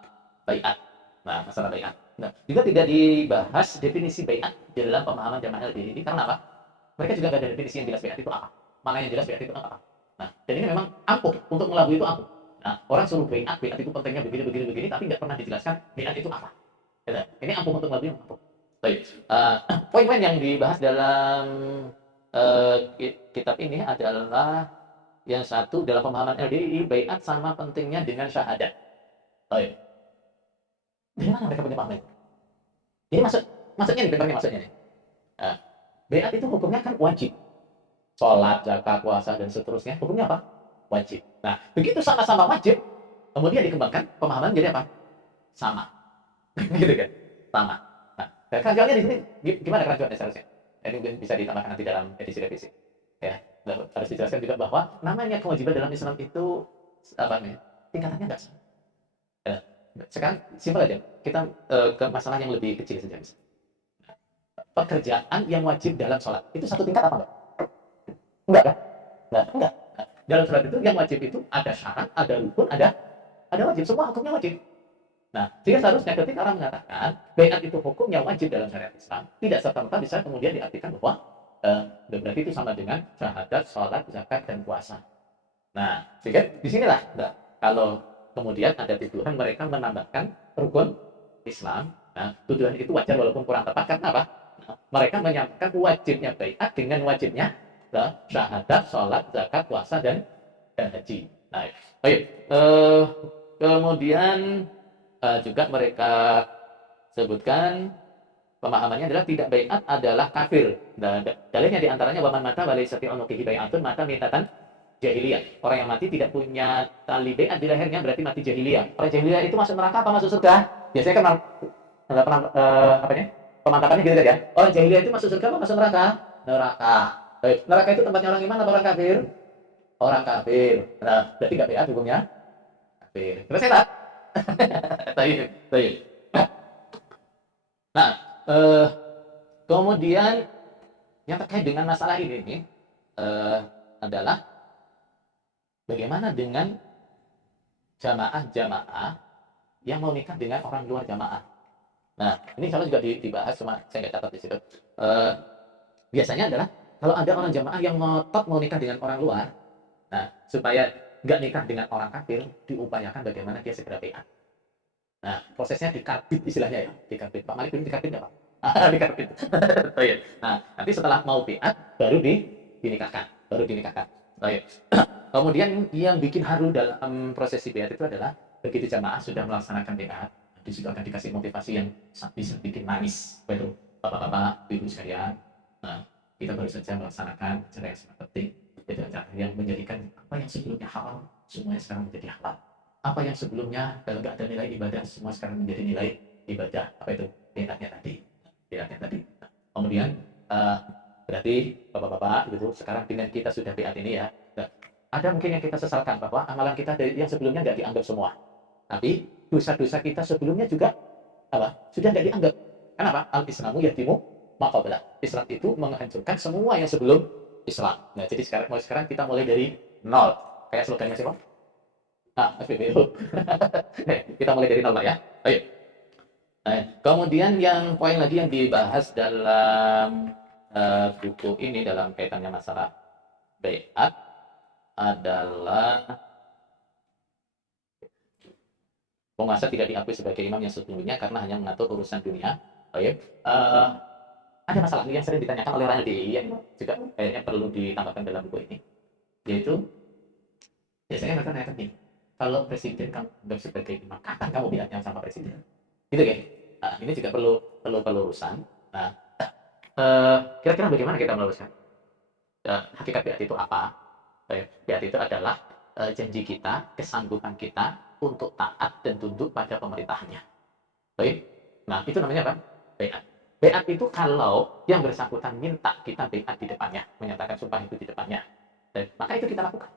baiat. Nah, masalah baiat. Nah, juga tidak dibahas definisi baiat di dalam pemahaman jamaah LDI ini, karena apa? Mereka juga nggak ada definisi yang jelas baiat itu apa. Mana yang jelas baiat itu apa? Nah, dan ini memang ampuh, untuk melabui itu ampuh. Nah, orang suruh baiat itu pentingnya begini, tapi nggak pernah dijelaskan baiat itu apa. Ini ampuh untuk melabui, ampuh. Baik. Poin-poin yang dibahas dalam kitab ini adalah yang satu, dalam pemahaman LDI, baiat sama pentingnya dengan syahadat. Baik. Dari mana mereka punya paham itu? Ini maksudnya nih, maksudnya nih. Baiat itu hukumnya kan wajib. Sholat, zakat, puasa, dan seterusnya. Hukumnya apa? Wajib. Nah, begitu sama-sama wajib, kemudian dikembangkan pemahaman jadi apa? Sama. Gitu kan? Sama. Nah, kerancuannya di sini gimana kerancuannya seharusnya? Ini bisa ditambahkan nanti dalam edisi revisi. Ya, harus dijelaskan juga bahwa namanya kewajiban dalam Islam itu apa nih? Tingkatannya enggak sama. Ya, sekarang simpel aja. Kita ke masalah yang lebih kecil saja. Pekerjaan yang wajib dalam sholat itu satu tingkat apa enggak? Enggak kan? Enggak. Nah, dalam sholat itu yang wajib itu ada syarat, ada rukun, ada wajib. Semua hukumnya wajib. Nah, sehingga seharusnya ketika orang mengatakan baiat itu hukumnya wajib dalam syariat Islam, tidak serta-merta bisa kemudian diartikan bahwa berarti itu sama dengan syahadat, sholat, zakat, dan puasa. Nah, sehingga disinilah kalau kemudian ada tuduhan mereka menambahkan rukun Islam. Nah, tuduhan itu wajar walaupun kurang tepat. Karena apa? Nah, mereka menyamakan wajibnya baiat dengan wajibnya syahadat, sholat, zakat, puasa, dan haji. Nah, baik. Kemudian juga mereka sebutkan pemahamannya adalah tidak baiat adalah kafir. Dan dalilnya diantaranya waman mata walaysati unuqihi bai'atun mata mitatan jahiliyah. Orang yang mati tidak punya tali baiat di lehernya berarti mati jahiliyah. Orang jahiliyah itu masuk neraka apa masuk surga? Biasanya kan pemantapannya gitu kan ya. Orang jahiliyah itu masuk surga apa masuk neraka? Neraka. Baik. Neraka itu tempatnya orang iman atau orang kafir? orang kafir. Nah, berarti nggak baiat hukumnya kafir. Terus ya, baik, baik. Nah, eh, kemudian yang terkait dengan masalah ini nih, adalah bagaimana dengan jamaah-jamaah yang mau nikah dengan orang luar jamaah. Nah, ini kalau juga dibahas, cuma saya nggak catat di situ. Eh, Biasanya adalah kalau ada orang jamaah yang ngotot mau nikah dengan orang luar, nah supaya nggak nikah dengan orang kafir, diupayakan bagaimana dia segera baiat. Nah, prosesnya dikarbit istilahnya ya, dikarbit. Pak Malik dulu dikarbit nggak Pak? Dikarbit. Oh iya. Nah, nanti setelah mau baiat baru dinikahkan, baru dinikahkan. Oh iya. Kemudian yang bikin haru dalam prosesi baiat itu adalah begitu jamaah sudah melaksanakan baiat, di situ akan dikasih motivasi yang bisa bikin nangis. Betul, bapak-bapak, ibu sekalian. Nah, kita baru saja melaksanakan acara yang sangat penting, yaitu acara yang menjadikan apa yang sebelumnya halal semuanya sekarang menjadi halal. Apa yang sebelumnya kalau nggak ada nilai ibadah semua sekarang menjadi nilai ibadah. Apa itu? Baiatnya tadi. Baiatnya tadi. Nah, kemudian berarti bapak-bapak gitu sekarang dengan kita sudah baiat ini ya. Nah, ada mungkin yang kita sesalkan bahwa amalan kita dari yang sebelumnya nggak dianggap semua. Tapi dosa-dosa kita sebelumnya juga apa? Sudah nggak dianggap. Kenapa? Al-Islamu yahdimu maqablah. Islam itu menghancurkan semua yang sebelum Islam. Nah, jadi sekarang kita mulai dari nol. Kayak slogannya siapa? SPBU. Kita mulai dari nol Pak ya. Ayo. Nah, kemudian yang poin lagi yang dibahas dalam buku ini dalam kaitannya masalah baiat adalah penguasa tidak diakui sebagai imam yang sesungguhnya karena hanya mengatur urusan dunia. Baik. Ada masalah yang sering ditanyakan oleh Ranaldi yang juga kayaknya perlu ditambahkan dalam buku ini, yaitu biasanya mereka nanya begini, kalau presiden kamu anggap sebagai imam, kapan kamu baiatnya sama presiden? Gitu kan? Nah, ini juga perlu pelurusan. Nah, kira-kira bagaimana kita meluruskan? Hakikat baiat itu apa? Baiat itu adalah janji kita, kesanggupan kita untuk taat dan tunduk pada pemerintahannya. Baik. Nah, itu namanya apa? Baiat. Baiat itu kalau yang bersangkutan minta kita baiat di depannya, menyatakan sumpah itu di depannya. Baik. Maka itu kita lakukan.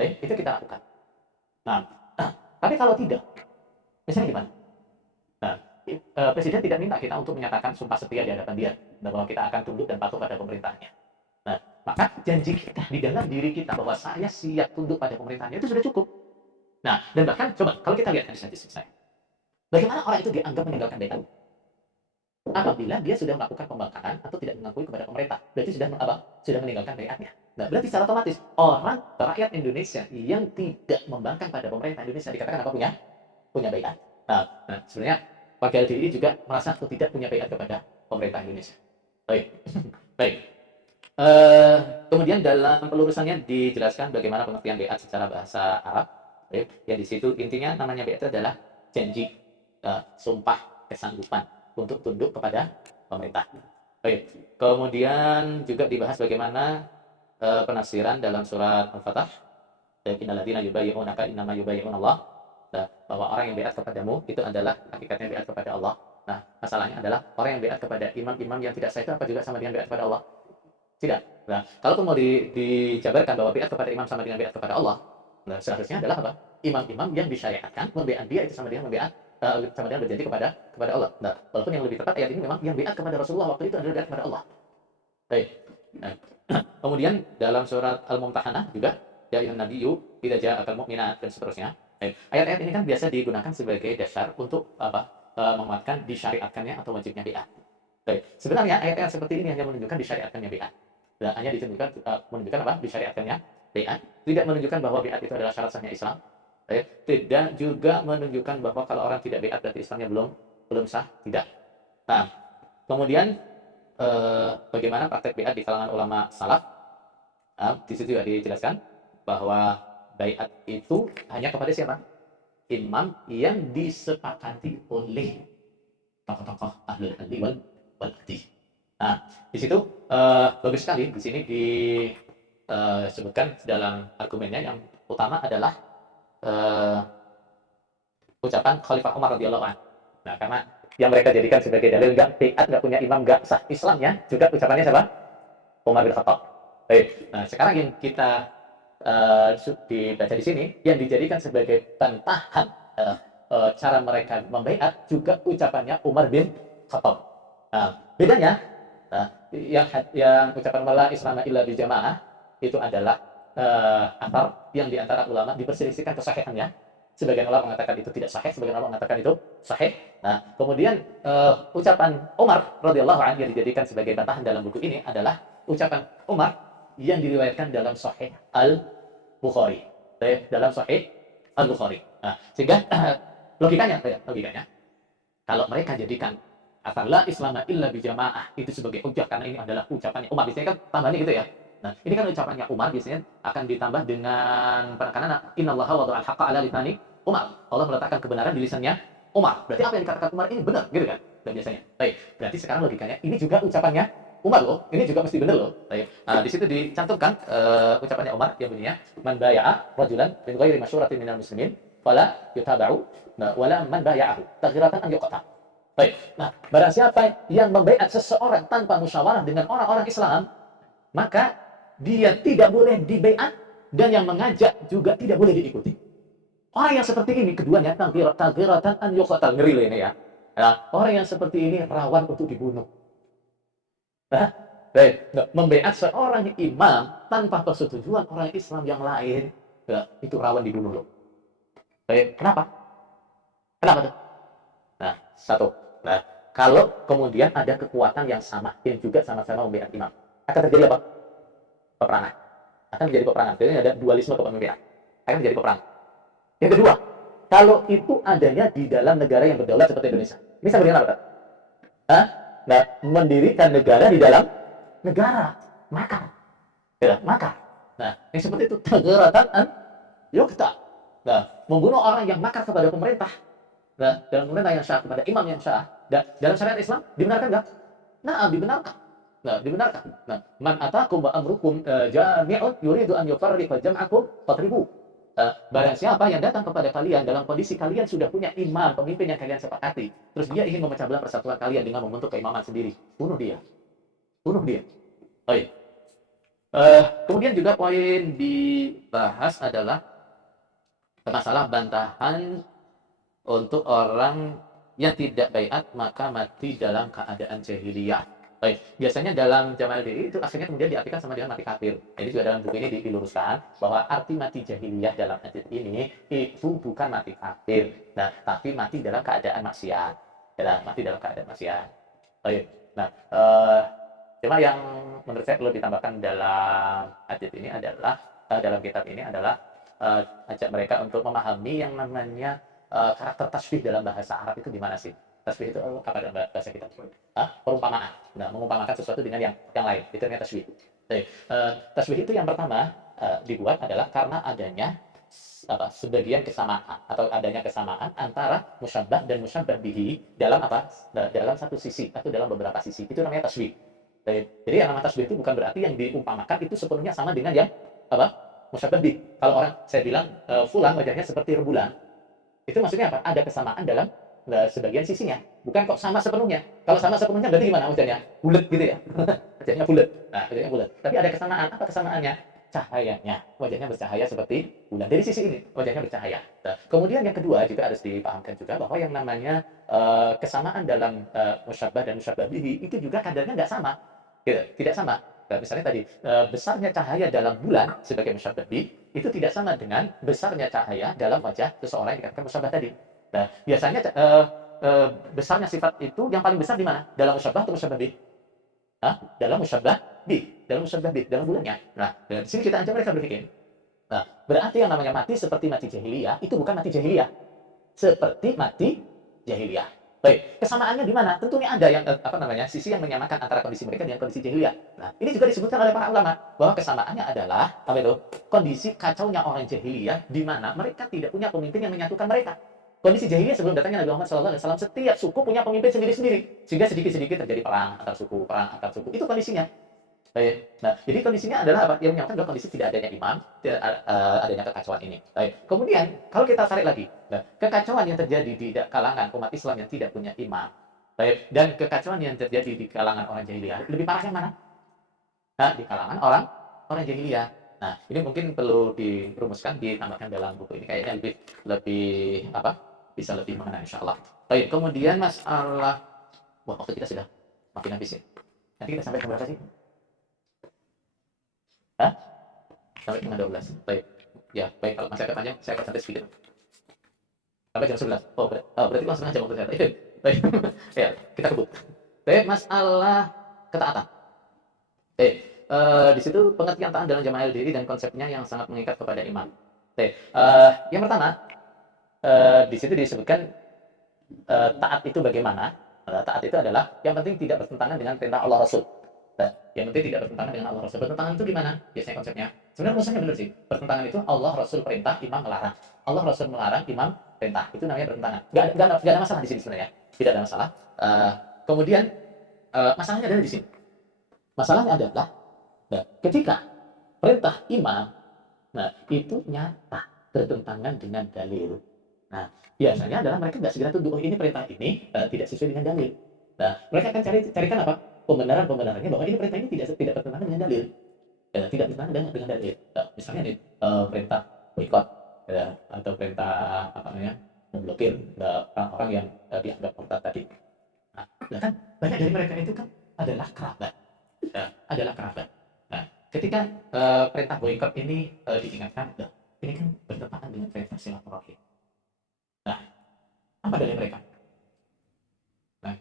Baik, itu kita lakukan. Nah, tapi kalau tidak, misalnya gimana? Nah, presiden tidak minta kita untuk menyatakan sumpah setia di hadapan dia, bahwa kita akan tunduk dan patuh pada pemerintahnya. Nah, maka janji kita di dalam diri kita bahwa saya siap tunduk pada pemerintahnya itu sudah cukup. Nah, dan bahkan coba kalau kita lihat hadis-hadis saya, bagaimana orang itu dianggap meninggalkan baiat? Apabila dia sudah melakukan pembangkangan atau tidak mengakui kepada pemerintah, berarti sudah meninggalkan baiatnya. Nah, berarti secara otomatis orang rakyat Indonesia yang tidak membangkang pada pemerintah Indonesia dikatakan apa punya baiat. Nah, sebenarnya warga LDI juga merasa atau tidak punya baiat kepada pemerintah Indonesia. Baik, baik. Kemudian dalam pelurusannya dijelaskan bagaimana pengertian baiat secara bahasa Arab. Baik, ya di situ intinya namanya baiat adalah janji, sumpah, kesanggupan untuk tunduk kepada pemerintah. Baik. Kemudian juga dibahas bagaimana penafsiran dalam surat Al-Fatah. Innal ladzina yubayyi'unaka innama yubayyi'unallah. Nah, bahwa orang yang baiat kepadamu itu adalah hakikatnya baiat kepada Allah. Nah, masalahnya adalah orang yang baiat kepada imam-imam yang tidak sah itu apa juga sama dengan baiat kepada Allah? Tidak. Nah, kalaupun mau dijabarkan bahwa baiat kepada imam sama dengan baiat kepada Allah, nah seharusnya adalah apa? Imam-imam yang disyariatkan membaiat dia itu sama dengan berjanji kepada Allah. Nah, walaupun yang lebih tepat ayat ini memang yang baiat kepada Rasulullah waktu itu adalah baiat kepada Allah. Baik. Nah, kemudian dalam surat Al-Mumtahanah juga ya ayyuhan nabiyyu idza ja'akal mu'minat dan seterusnya. Ayat-ayat ini kan biasa digunakan sebagai dasar untuk menguatkan disyariatkannya atau wajibnya baiat. Baik. Sebenarnya ayat-ayat seperti ini hanya menunjukkan disyariatkannya baiat. Dan hanya menunjukkan apa? Disyariatkannya baiat, tidak menunjukkan bahwa baiat itu adalah syarat sahnya Islam. Baik. Tidak juga menunjukkan bahwa kalau orang tidak baiat berarti Islamnya belum sah, tidak. Nah, kemudian bagaimana praktek baiat di kalangan ulama salaf? Di situ juga dijelaskan bahwa baiat itu hanya kepada siapa? Imam yang disepakati oleh tokoh-tokoh ahlul hadis wal hadis. Nah, di situ bagus sekali di sini disebutkan dalam argumennya yang utama adalah ucapan Khalifah Umar radhiyallahu anhu. Nah, karena yang mereka jadikan sebagai dalil baiat nggak punya imam nggak sah Islamnya juga ucapannya siapa? Umar bin Khattab. Baik. Nah, sekarang yang kita dibaca di sini yang dijadikan sebagai bantahan cara mereka membaiat juga ucapannya Umar bin Khattab. Nah, bedanya yang ucapan wala Islam illa bi jamaah itu adalah asar yang diantara ulama diperselisihkan kesahihannya. Sebagian ulama mengatakan itu tidak sahih, sebagian ulama mengatakan itu sahih. Nah, kemudian ucapan Umar radhiyallahu anhu yang dijadikan sebagai bantahan dalam buku ini adalah ucapan Umar yang diriwayatkan dalam Sahih Al-Bukhari. Dalam Sahih Al-Bukhari. Nah, sehingga logikanya kalau mereka jadikan asal la islama illa bijamaah itu sebagai hujah karena ini adalah ucapannya Umar. Biasanya kan tambahnya gitu ya. Nah, ini kan ucapannya Umar biasanya akan ditambah dengan penekanan innallaha wada'al haqqa ala lisani Umar. Allah meletakkan kebenaran di lisannya Umar. Berarti apa yang dikatakan Umar ini benar, gitu kan? Dan biasanya. Baik, berarti sekarang logikanya ini juga ucapannya Umar loh. Ini juga mesti benar loh. Baik. Nah, di situ dicantumkan ucapannya Umar yang bunyinya man baya'a rajulan min ghairi masyuratin minal muslimin fala yutaba'u wala man baya'ahu taghiratan an yuqta. Baik. Nah, barang siapa yang membaiat seseorang tanpa musyawarah dengan orang-orang Islam, maka dia tidak boleh dibaiat dan yang mengajak juga tidak boleh diikuti. Orang yang seperti ini keduanya taghiratan an yuqtal, ngeri loh ini ya. Nah, orang yang seperti ini rawan untuk dibunuh. Nah, baik. Nah, membaiat seorang imam tanpa persetujuan orang Islam yang lain, ya, itu rawan dibunuh loh. Baik, kenapa? Kenapa tuh? Nah, satu. Nah, kalau kemudian ada kekuatan yang sama, yang juga sama-sama membaiat imam, akan terjadi apa? Peperangan. Akan terjadi peperangan. Jadi ada dualisme kepemimpinan. Akan terjadi peperangan. Yang kedua, kalau itu adanya di dalam negara yang berdaulat seperti Indonesia. Ini sama dengan apa? Hah? Nah, mendirikan negara di dalam negara. Makar. Ya, makar. Nah, yang seperti itu. Taghiratan an yuqta. Nah, membunuh orang yang makar kepada pemerintah. Nah, dalam pemerintah yang syah, kepada imam yang syah. Dalam syariat Islam, dibenarkan nggak? Nah, dibenarkan. Nah, dibenarkan. Nah, man atakum wa amrukum jami'un yuridu an yufarriqa jam'akum fatribu. Barang siapa yang datang kepada kalian dalam kondisi kalian sudah punya imam, pemimpin yang kalian sepakati, terus dia ingin memecah belah persatuan kalian dengan membentuk keimaman sendiri, bunuh dia. Bunuh dia. Baik. Kemudian juga poin dibahas adalah masalah bantahan untuk orang yang tidak baiat maka mati dalam keadaan jahiliyah. Baik, biasanya dalam Jamal diri itu akhirnya kemudian diartikan sama dengan mati kafir. Jadi juga dalam buku ini diluruskan bahwa arti mati jahiliyah dalam hadis ini itu bukan mati kafir, nah tapi mati dalam keadaan maksiat. Mati dalam keadaan maksiat. Baik. Nah, cuma yang menurut saya perlu ditambahkan dalam hadis ini adalah dalam kitab ini adalah ajak mereka untuk memahami yang namanya karakter tasbih dalam bahasa Arab itu di mana sih? Tasbih itu apa dalam bahasa kita? Perumpamaan. Nah, mengumpamakan sesuatu dengan yang lain. Itu namanya tasbih. Jadi, tasbih itu yang pertama dibuat adalah karena adanya sebagian kesamaan atau adanya kesamaan antara musyabbah dan musyabbah bihi dalam dalam satu sisi atau dalam beberapa sisi. Itu namanya tasbih. Jadi yang namanya tasbih itu bukan berarti yang diumpamakan itu sepenuhnya sama dengan yang musyabbah bih. Kalau orang saya bilang fulan wajahnya seperti rembulan, itu maksudnya apa? Ada kesamaan dalam sebagian sisinya. Bukan kok sama sepenuhnya. Kalau sama sepenuhnya berarti gimana wajahnya? Bulat gitu ya. Wajahnya bulat. Nah, wajahnya bulat. Tapi ada kesamaan. Apa kesamaannya? Cahayanya. Wajahnya bercahaya seperti bulan. Dari sisi ini, wajahnya bercahaya. Nah, kemudian yang kedua juga harus dipahamkan juga bahwa yang namanya kesamaan dalam musyabbah dan musyabbah bihi itu juga kadarnya nggak sama. Gitu. Tidak sama. Nah, misalnya tadi, besarnya cahaya dalam bulan sebagai musyabbah bih, itu tidak sama dengan besarnya cahaya dalam wajah seseorang yang dikatakan musyabbah tadi. Nah, biasanya besarnya sifat itu yang paling besar di mana? Dalam musyabbah atau musyabbah bih? Dalam musyabbah bih. Dalam musyabbah bih, dalam bulannya. Nah, di sini kita ajak mereka berpikir. Nah, berarti yang namanya mati seperti mati jahiliyah, itu bukan mati jahiliyah. Seperti mati jahiliyah. Baik, kesamaannya di mana? Tentunya ada yang sisi yang menyamakan antara kondisi mereka dengan kondisi jahiliyah. Nah, ini juga disebutkan oleh para ulama bahwa kesamaannya adalah kondisi kacaunya orang jahiliyah di mana mereka tidak punya pemimpin yang menyatukan mereka. Kondisi jahiliyah sebelum datangnya Nabi Muhammad SAW, setiap suku punya pemimpin sendiri-sendiri, sehingga sedikit-sedikit terjadi perang antar suku. Itu kondisinya. Baik. Nah, jadi kondisinya adalah apa? Yang menyatakan bahwa kondisi tidak adanya imam, tidak adanya kekacauan ini. Baik. Kemudian, kalau kita tarik lagi, nah, kekacauan yang terjadi di kalangan umat Islam yang tidak punya imam, baik, dan kekacauan yang terjadi di kalangan orang jahiliyah, lebih parah yang mana? Nah, di kalangan orang jahiliyah. Nah, ini mungkin perlu dirumuskan, ditambahkan dalam buku ini. Kayaknya lebih lebih apa? Bisa lebih mengena insyaallah. Baik, kemudian masalah wah, waktu kita sudah makin habis ya. Nanti kita sampai ke berapa sih? Hah? Sampai tengah 12. Baik. Ya, baik. Kalau masih ada panjang, saya akan santai sedikit. Sampai jam 11. Oh, berarti langsung aja waktu saya. Baik. Ya, kita kebut. Baik, masalah ketaatan. Baik. Di situ pengertian taat dalam jamaah diri dan konsepnya yang sangat mengikat kepada iman. Baik. Yang pertama, di situ disebutkan taat itu bagaimana? Taat itu adalah yang penting tidak bertentangan dengan perintah Allah Rasul. Nah, yang penting tidak bertentangan dengan Allah Rasul. Bertentangan itu gimana? Biasanya konsepnya. Sebenarnya konsepnya benar sih. Bertentangan itu Allah Rasul perintah, imam melarang. Allah Rasul melarang, imam perintah. Itu namanya bertentangan. Gak ada masalah di sini sebenarnya. Tidak ada masalah. Kemudian masalahnya adalah di sini. Masalahnya adalah ketika perintah imam, nah itu nyata bertentangan dengan dalil. Nah, biasanya adalah mereka nggak segera tuduh, oh ini perintah ini tidak sesuai dengan dalil. Nah, mereka akan carikan apa? Pembenarannya bahwa ini perintah ini tidak bertentangan dengan dalil. Tidak bertentangan dengan dalil. Nah, misalnya nih, perintah boikot atau perintah apa namanya memblokir orang-orang yang dianggap murtad tadi. Nah, kan banyak dari mereka itu kan adalah kerabat, adalah kerabat. Nah, ketika perintah boikot ini diingatkan, ini kan bertentangan dengan perintah silaturahim. Nah, apa dalil mereka? Nah,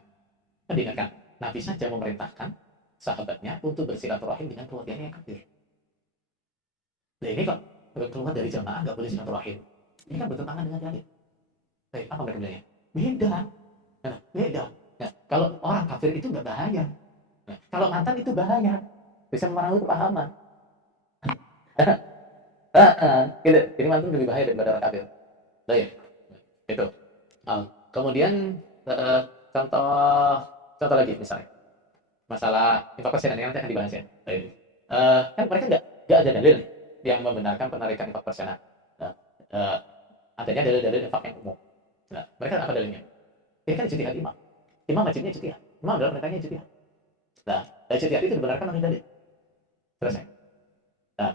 kan diingatkan, Nabi saja memerintahkan sahabatnya untuk bersilaturahim dengan keluarganya yang kafir. Nah, ini kok keluar dari jamaah nggak boleh silaturahim. Ini kan bertentangan dengan dalil. Baik, apa mereka bilangnya? Beda. Nah, beda. Nah, kalau orang kafir itu nggak bahaya. Nah, kalau mantan itu bahaya. Bisa mempengaruhi kepahaman. Gitu. Jadi mantan lebih bahaya daripada orang kafir. Baik. Itu. Kemudian contoh contoh lagi misalnya masalah infak persenan yang nanti akan dibahas ya. Kan mereka nggak ada dalil yang membenarkan penarikan infak persenan. Nah, adanya dalil-dalil infak yang umum. Nah, mereka apa dalilnya? Ini kan ijtihad imam. Imam wajibnya ijtihad. Imam adalah perintahnya ijtihad. Nah, ijtihad itu dibenarkan oleh dalil. Selesai. Nah,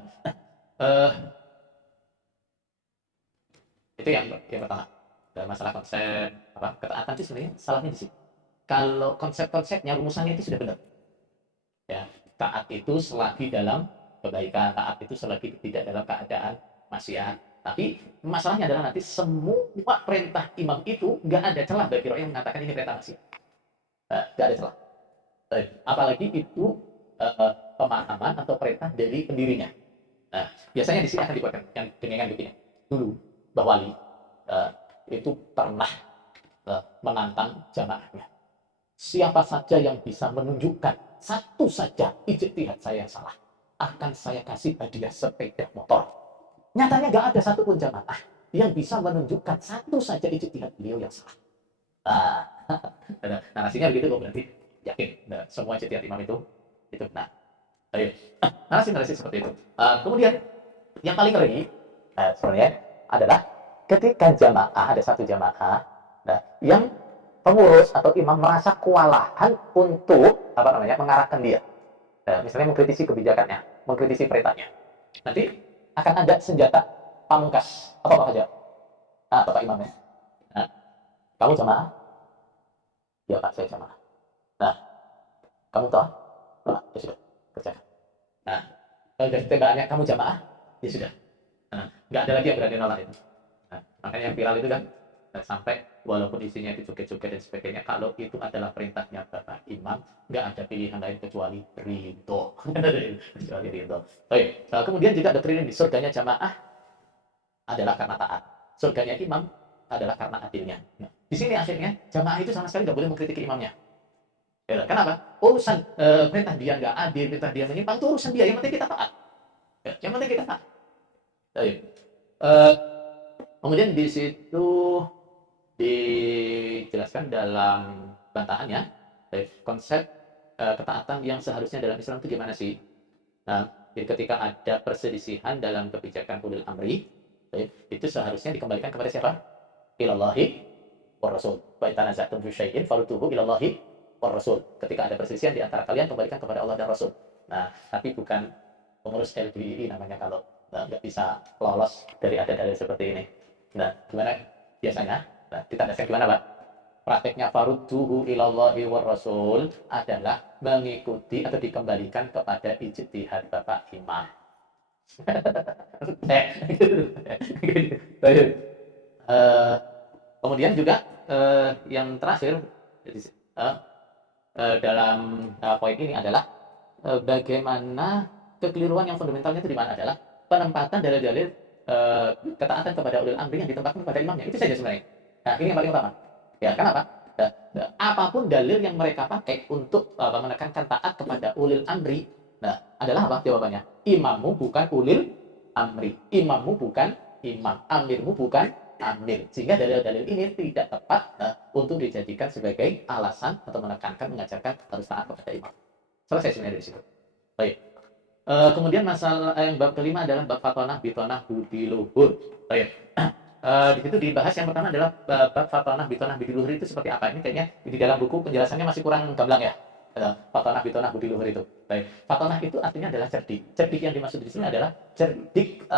itu yang pertama. Dan masalah konsep ketaatan itu sebenarnya salahnya di sini. Kalau konsep-konsepnya rumusannya itu sudah benar. Ya, taat itu selagi dalam kebaikan, taat itu selagi tidak dalam keadaan maksiat. Tapi masalahnya adalah nanti semua perintah imam itu nggak ada celah bagi orang yang mengatakan ini perintah maksiat. Nggak ada celah. Apalagi itu pemahaman atau perintah dari pendirinya. Nah, biasanya di sini akan dibuatkan yang dengan begini. Dulu, Mbah Wali itu pernah menantang jamaahnya. Siapa saja yang bisa menunjukkan satu saja ijtihad saya yang salah, akan saya kasih hadiah sepeda motor. Nyatanya nggak ada satupun jamaah yang bisa menunjukkan satu saja ijtihad beliau yang salah. Narasinya begitu kok, berarti yakin semua ijtihad imam itu benar. Narasi seperti itu. Kemudian yang paling ngeri sebenarnya adalah ketika jamaah, ada satu jamaah yang pengurus atau imam merasa kewalahan untuk mengarahkan dia. Misalnya mengkritisi kebijakannya, mengkritisi perintahnya. Nanti akan ada senjata pamungkas. Apa saja? Bapak imamnya. Nah, kamu jamaah? Ya Pak, saya jamaah. Nah, kamu tahu? Ya sudah, kerjakan. Nah, kalau dari tembakannya kamu jamaah, ya sudah. Nah, nggak ada lagi yang berani nolak itu. Nah, makanya yang viral itu kan sampai walaupun isinya itu joget-joget dan sebagainya, kalau itu adalah perintahnya Bapak Imam, nggak ada pilihan lain kecuali ridho. Kecuali ridho. Baik. Kemudian juga ada doktrin di surganya jamaah adalah karena taat. Surganya imam adalah karena adilnya. Nah, di sini akhirnya jamaah itu sama sekali nggak boleh mengkritik imamnya. Ya, kenapa? Urusan perintah dia nggak adil, perintah dia menyimpang, itu urusan dia. Yang penting kita taat. Ya, yang penting kita taat. Baik. Kemudian di situ dijelaskan dalam bantahannya konsep ketaatan yang seharusnya dalam Islam itu gimana sih? Nah, jadi ketika ada perselisihan dalam kebijakan ulil amri, itu seharusnya dikembalikan kepada siapa? Ilallahi wa rasul. Wa in tanaza'tum fi syai'in farudduhu ilallahi wa rasul. Ketika ada perselisihan di antara kalian, kembalikan kepada Allah dan Rasul. Nah, tapi bukan pengurus LDII namanya kalau nggak bisa lolos dari ada dalil seperti ini. Nah, gimana biasanya? Nah, ditandaskan gimana, Pak? Prakteknya farudduhu ilallahi war rasul adalah mengikuti atau dikembalikan kepada ijtihad Bapak Imam. Eh, kemudian juga yang terakhir eh, dalam poin ini adalah bagaimana kekeliruan yang fundamentalnya itu di mana adalah penempatan dalil-dalil ketaatan kepada ulil amri yang ditempatkan kepada imamnya. Itu saja sebenarnya. Nah, ini yang paling utama. Ya, kenapa? Apapun dalil yang mereka pakai untuk menekankan taat kepada ulil amri, nah, adalah apa jawabannya? Imammu bukan ulil amri. Imammu bukan imam. Amirmu bukan amir. Sehingga dalil-dalil ini tidak tepat untuk dijadikan sebagai alasan atau menekankan, mengajarkan harus taat kepada imam. Selesai sebenarnya dari situ. Baik. Kemudian masalah yang bab kelima adalah bab fatonah bitonah budi luhur. Baik. Di situ dibahas yang pertama adalah bab fatonah bitonah budi luhur itu seperti apa. Ini kayaknya di dalam buku penjelasannya masih kurang gamblang ya. Fatonah bitonah budi luhur itu. Baik. Fatonah itu artinya adalah cerdik. Cerdik yang dimaksud di sini adalah cerdik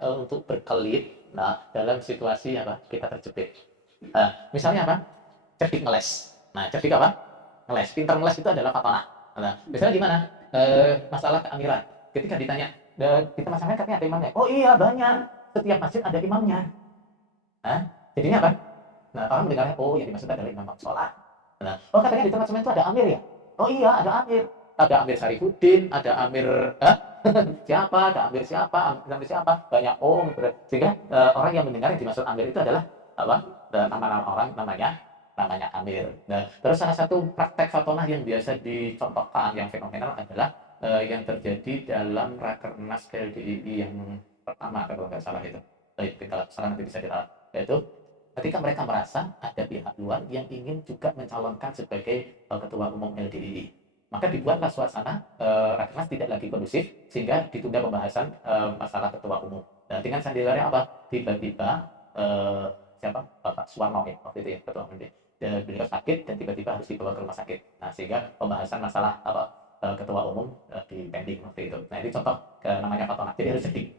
untuk berkelit. Nah, dalam situasi apa kita terjepit. Misalnya apa? Cerdik ngeles. Nah, cerdik apa? Ngeles. Pintar ngeles itu adalah fatonah. Nah, misalnya gimana? Masalah keamiran. Ketika ditanya, kita masalahnya katanya ada imamnya. Oh iya, banyak. Setiap masjid ada imamnya. Nah, jadinya apa? Nah, orang mendengarnya, oh yang dimaksud adalah imam sholat. Nah, oh katanya di tempat semen itu ada amir ya? Oh iya, ada amir. Ada amir Syarifuddin, ada amir siapa, ada amir siapa, amir siapa, banyak sehingga orang yang mendengar yang dimaksud amir itu adalah apa? Nama-nama orang namanya amir. Nah, terus salah satu praktek fatonah yang biasa dicontohkan yang fenomenal adalah yang terjadi dalam Rakernas LDII yang pertama kalau nggak salah itu. Baik, kalau salah nanti bisa ditaruh. Yaitu ketika mereka merasa ada pihak luar yang ingin juga mencalonkan sebagai ketua umum LDII. Maka dibuatlah suasana Rakernas tidak lagi kondusif sehingga ditunda pembahasan masalah ketua umum. Dan dengan sandiwara apa? Tiba-tiba siapa? Bapak Suwarno ya waktu itu ya ketua umum. Beliau sakit dan tiba-tiba harus dibawa ke rumah sakit. Nah, sehingga pembahasan masalah ketua umum dipending waktu itu. Nah, ini contoh namanya fatonah. Jadi harus sedih.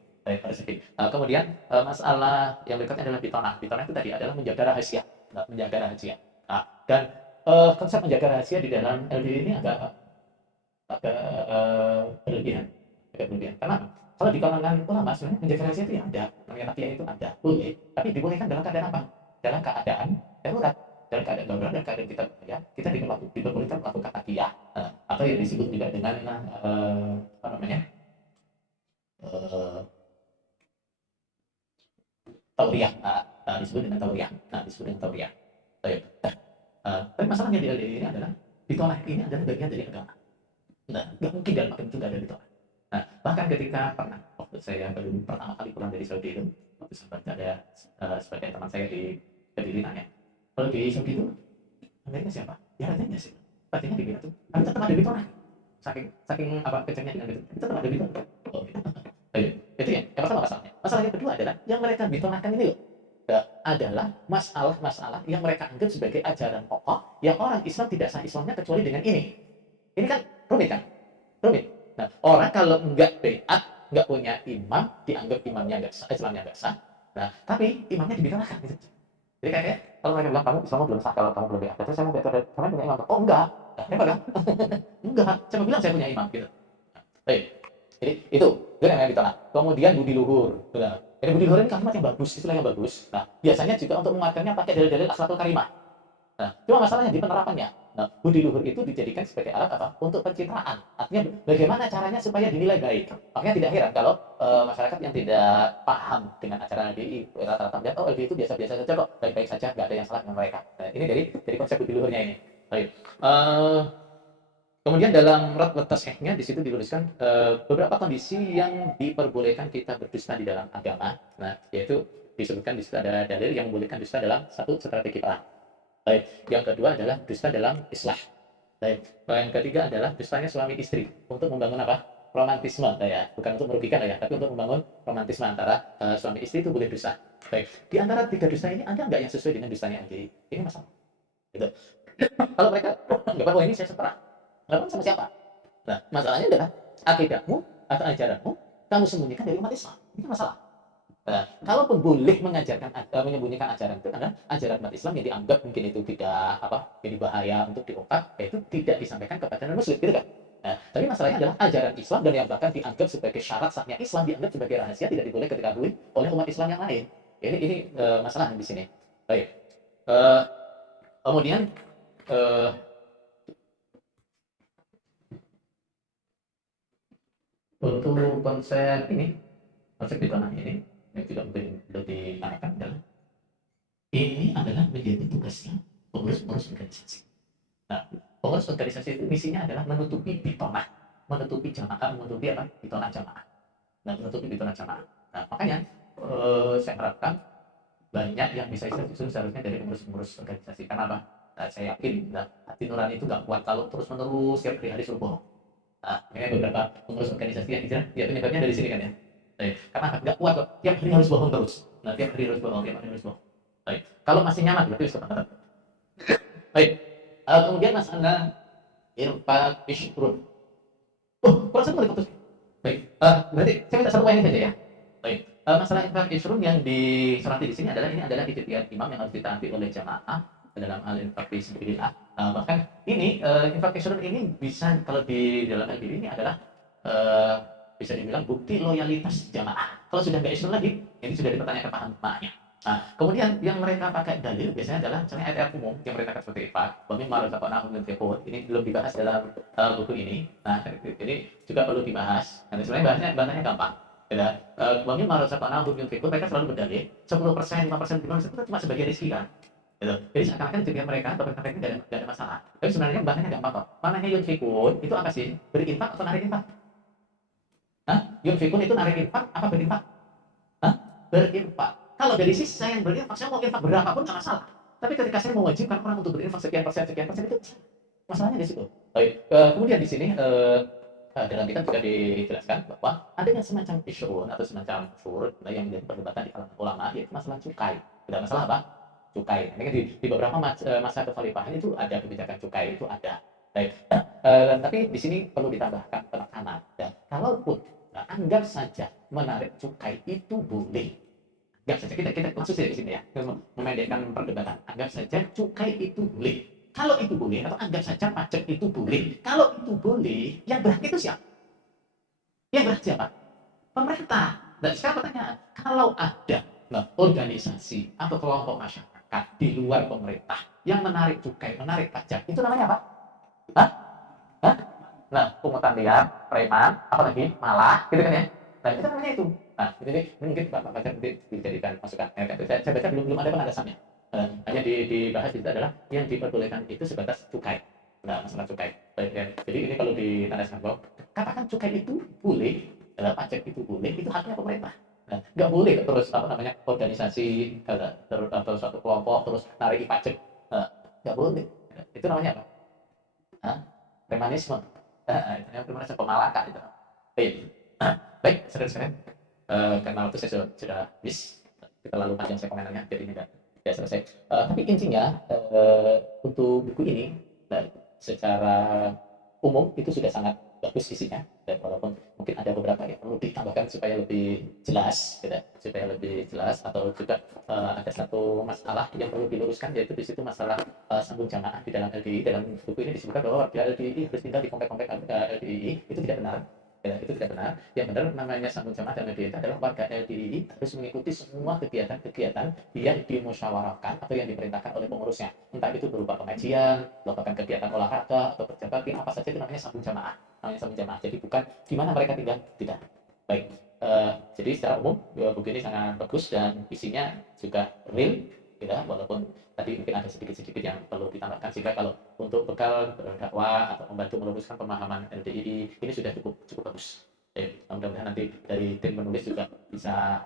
Kemudian masalah yang berikutnya adalah bitonah. Bitonah itu tadi adalah menjaga rahasia. Menjaga rahasia. Nah, dan konsep menjaga rahasia di dalam LDI ini agak berlebihan. Karena kalau di kalangan ulama sebenarnya menjaga rahasia itu ya ada. Namanya taqiyah itu ada. Boleh. Tapi dibolehkan dalam keadaan apa? Dalam keadaan darurat. Dalam keadaan darurat dan keadaan kita diperbolehkan melakukan taqiyah atau yang disebut juga dengan apa namanya? Tauriah. Disebut dengan tauriah. Tapi masalahnya di LDI ini adalah ditolak ini adalah bagian dari agama. Nah, nggak mungkin dalam agama itu nggak ada ditolak. Nah, bahkan ketika pernah waktu saya pertama kali pulang dari Saudi itu, waktu sempat ada sebagian teman saya di Kediri nanya, kalau di Saudi itu Amerika siapa? Ya ratenya sih. Ratenya di mana tuh? Tapi tetap ada ditolak. Saking apa kencangnya dengan itu, tetap ada ditolak. Oh, gitu. Itu ya. Yang pertama masalahnya. Masalah yang kedua adalah yang mereka ditolakkan ini loh. Adalah masalah-masalah yang mereka anggap sebagai ajaran pokok yang orang Islam tidak sah Islamnya kecuali dengan ini. Ini kan rumit kan? Rumit. Nah, orang kalau nggak beat, nggak punya imam, dianggap imamnya nggak sah, Islamnya nggak sah. Nah, tapi imamnya dibicarakan gitu. Jadi kayak kalau mereka bilang kamu Islamnya belum sah kalau kamu belum beat. Terus saya mau beat, kamu punya imam? Oh enggak. Hebat kan? Enggak. Saya bilang saya punya imam gitu. Baik. Jadi itu namanya ditolak. Kemudian budi luhur. Benar. Jadi budi luhur ini kalimat yang bagus, istilah yang bagus. Nah, biasanya juga untuk menguatkannya pakai dalil-dalil akhlakul karimah. Nah, cuma masalahnya di penerapannya. Nah, budi luhur itu dijadikan sebagai alat apa? Untuk pencitraan. Artinya bagaimana caranya supaya dinilai baik. Makanya tidak heran kalau masyarakat yang tidak paham dengan ajaran LDI rata-rata melihat oh LDI itu biasa-biasa saja kok, baik-baik saja, nggak ada yang salah dengan mereka. Nah, ini dari konsep budi luhurnya ini. Baik. Kemudian dalam rat tasihnya di situ dituliskan beberapa kondisi yang diperbolehkan kita berdusta di dalam agama. Nah, yaitu disebutkan di situ ada dalil yang membolehkan dusta dalam satu strategi perang. Baik. Yang kedua adalah dusta dalam islah. Baik. Yang ketiga adalah dustanya suami istri untuk membangun apa? Romantisme, ya. Bukan untuk merugikan ya, tapi untuk membangun romantisme antara suami istri itu boleh dusta. Baik. Di antara tiga dusta ini ada nggak yang sesuai dengan dustanya LDI? Ini masalah. Gitu. Kalau mereka nggak apa ini saya seterah. Lawan sama siapa? Nah, masalahnya adalah akidahmu atau ajaranmu kamu sembunyikan dari umat Islam. Itu masalah. Nah, kalaupun boleh menyembunyikan ajaran itu karena ajaran umat Islam yang dianggap mungkin itu tidak jadi bahaya untuk diungkap, yaitu tidak disampaikan kepada non muslim, gitu kan? Nah, tapi masalahnya adalah ajaran Islam dan yang bahkan dianggap sebagai syarat sahnya Islam dianggap sebagai rahasia tidak diboleh diketahui oleh umat Islam yang lain. Ini masalahnya di sini. Baik. Eh, kemudian eh, untuk konsep di tanah ini yang juga mungkin perlu ditanyakan adalah ini adalah menjadi tugasnya pengurus-pengurus organisasi. Nah, pengurus organisasi itu misinya adalah menutupi bitonah, menutupi jamaah, menutupi apa? Bitonah jamaah. Nah, menutupi bitonah jamaah. Nah, makanya saya harapkan banyak yang bisa itu seharusnya dari pengurus-pengurus organisasi. Karena apa? Nah, saya yakin hati nurani itu nggak kuat kalau terus-menerus tiap hari suruh bohong. Nah, makanya beberapa pengurus organisasi yang hijrah, ya penyebabnya dari sini kan ya. Baik. Karena nggak kuat kok, tiap hari harus bohong terus. Nah, tiap hari harus bohong, tiap hari harus bohong. Baik. Kalau masih nyaman, berarti harus kebangetan. Baik. Kemudian masalah infak isyrun. Oh, kurang satu kali putus. Baik. Berarti saya minta satu poin ini saja ya. Baik. Masalah infak isyrun yang disoroti di sini adalah ijtihad imam yang harus ditaati oleh jamaah dalam hal infak fisabilillah. Bahkan ini infak isyrun ini bisa kalau di dalam hal ini adalah bisa dibilang bukti loyalitas jamaah. Kalau sudah nggak isyrun lagi, ini sudah dipertanyakan paham maknanya. Nah, kemudian yang mereka pakai dalil biasanya adalah misalnya ayat-ayat umum yang mereka seperti infak, wa mimma razaqnahum yunfiqun. Ini belum dibahas dalam buku ini. Nah, ini juga perlu dibahas. Karena sebenarnya bahasanya gampang. Ya, wa mimma razaqnahum yunfiqun, mereka selalu berdalil 10%, 5%, 5% itu cuma sebagai rezeki kan. Gitu. Jadi seakan-akan jika mereka atau mereka ini tidak ada masalah. Tapi sebenarnya bahasanya gampang kok. Mananya yunfiqun itu apa sih? Berinfak atau narik infak? Hah? Yunfiqun itu narik infak apa berinfak? Hah? Berinfak. Kalau dari sisi saya yang berinfak, saya mau infak berapapun nggak masalah. Tapi ketika saya mewajibkan orang untuk berinfak sekian persen itu masalahnya di situ. Baik. Kemudian di sini dalam kitab juga dijelaskan bahwa adanya semacam isyun atau semacam furud yang menjadi perdebatan di kalangan ulama, yaitu masalah cukai. Tidak masalah apa? Cukai. Ini kan di beberapa masa kekhalifahan itu ada kebijakan cukai itu ada. Baik. Tapi di sini perlu ditambahkan penekanan. Dan kalaupun anggap saja menarik cukai itu boleh. Anggap saja kita langsung saja di sini ya, memendekkan perdebatan. Anggap saja cukai itu boleh. Kalau itu boleh, atau anggap saja pajak itu boleh. Kalau itu boleh, yang berhak itu siapa? Yang berhak siapa? Pemerintah. Dan sekarang pertanyaan, kalau ada organisasi atau kelompok masyarakat di luar pemerintah yang menarik cukai, menarik pajak, itu namanya apa? Hah? Hah? Nah, pungutan liar, preman, apalagi malah, gitu kan ya? Nah, itu namanya itu. Nah, ini mungkin Pak Fajar nanti dijadikan masukan. Saya baca belum ada penjelasannya. Hanya dibahas itu adalah yang diperbolehkan itu sebatas cukai. Nah, masalah cukai. Baik, ya. Jadi ini kalau ditandaskan bahwa katakan cukai itu boleh, pajak itu boleh, itu haknya pemerintah. Nah, nggak boleh terus organisasi atau suatu kelompok terus narik pajak. Nggak boleh. Itu namanya apa? Hah? Premanisme. Itu namanya premanisme pemalakah itu. Baik. Baik, saudara-saudara. Karena waktu saya sudah habis, terlalu panjang saya komentarnya, jadi ini tidak selesai. Tapi intinya untuk buku ini, secara umum itu sudah sangat bagus isinya, dan walaupun mungkin ada beberapa yang perlu ditambahkan supaya lebih jelas, atau juga ada satu masalah yang perlu diluruskan, yaitu di situ masalah sambung jamaah di dalam LDI. Dalam buku ini disebutkan bahwa warga LDI harus tinggal di komplek-komplek LDI, itu tidak benar. Ya, itu tidak benar. Yang benar namanya sambung jamaah dan LDI itu adalah warga LDI harus mengikuti semua kegiatan-kegiatan yang dimusyawarahkan atau yang diperintahkan oleh pengurusnya. Entah itu berupa pengajian, melakukan kegiatan olahraga atau kerja bakti, apa saja itu namanya sambung jamaah. Jadi bukan di mana mereka tinggal, tidak. Baik. Jadi secara umum buku ini sangat bagus dan isinya juga real, ya, walaupun tadi mungkin ada sedikit-sedikit yang perlu ditambahkan, sehingga kalau untuk bekal berdakwah atau membantu meluruskan pemahaman LDI ini sudah cukup bagus. Mudah-mudahan nanti dari tim penulis juga bisa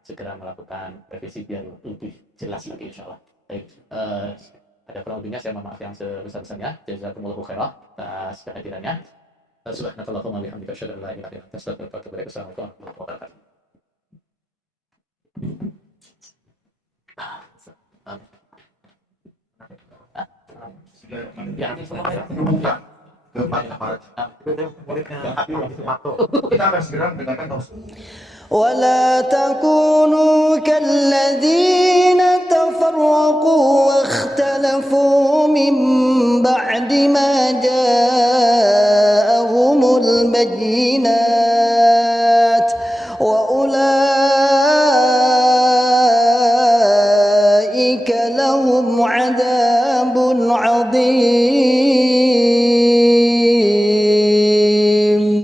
segera melakukan revisi biar lebih jelas lagi, insya Allah. Baik, ada kurang lebihnya saya mohon maaf yang sebesar-besarnya. Jazakumullahu khairan atas kehadirannya. Subhanakallahumma wa bihamdika asyhadu an la ilaha illa anta astaghfiruka wa atubu ilaik. Assalamualaikum warahmatullahi wabarakatuh. Ya, Kita akan segera mendengarkan tausiah. ولا تكونوا كالذين تفرقوا واختلفوا من بعد ما جاءهم البينات وأولئك لهم عذاب عظيم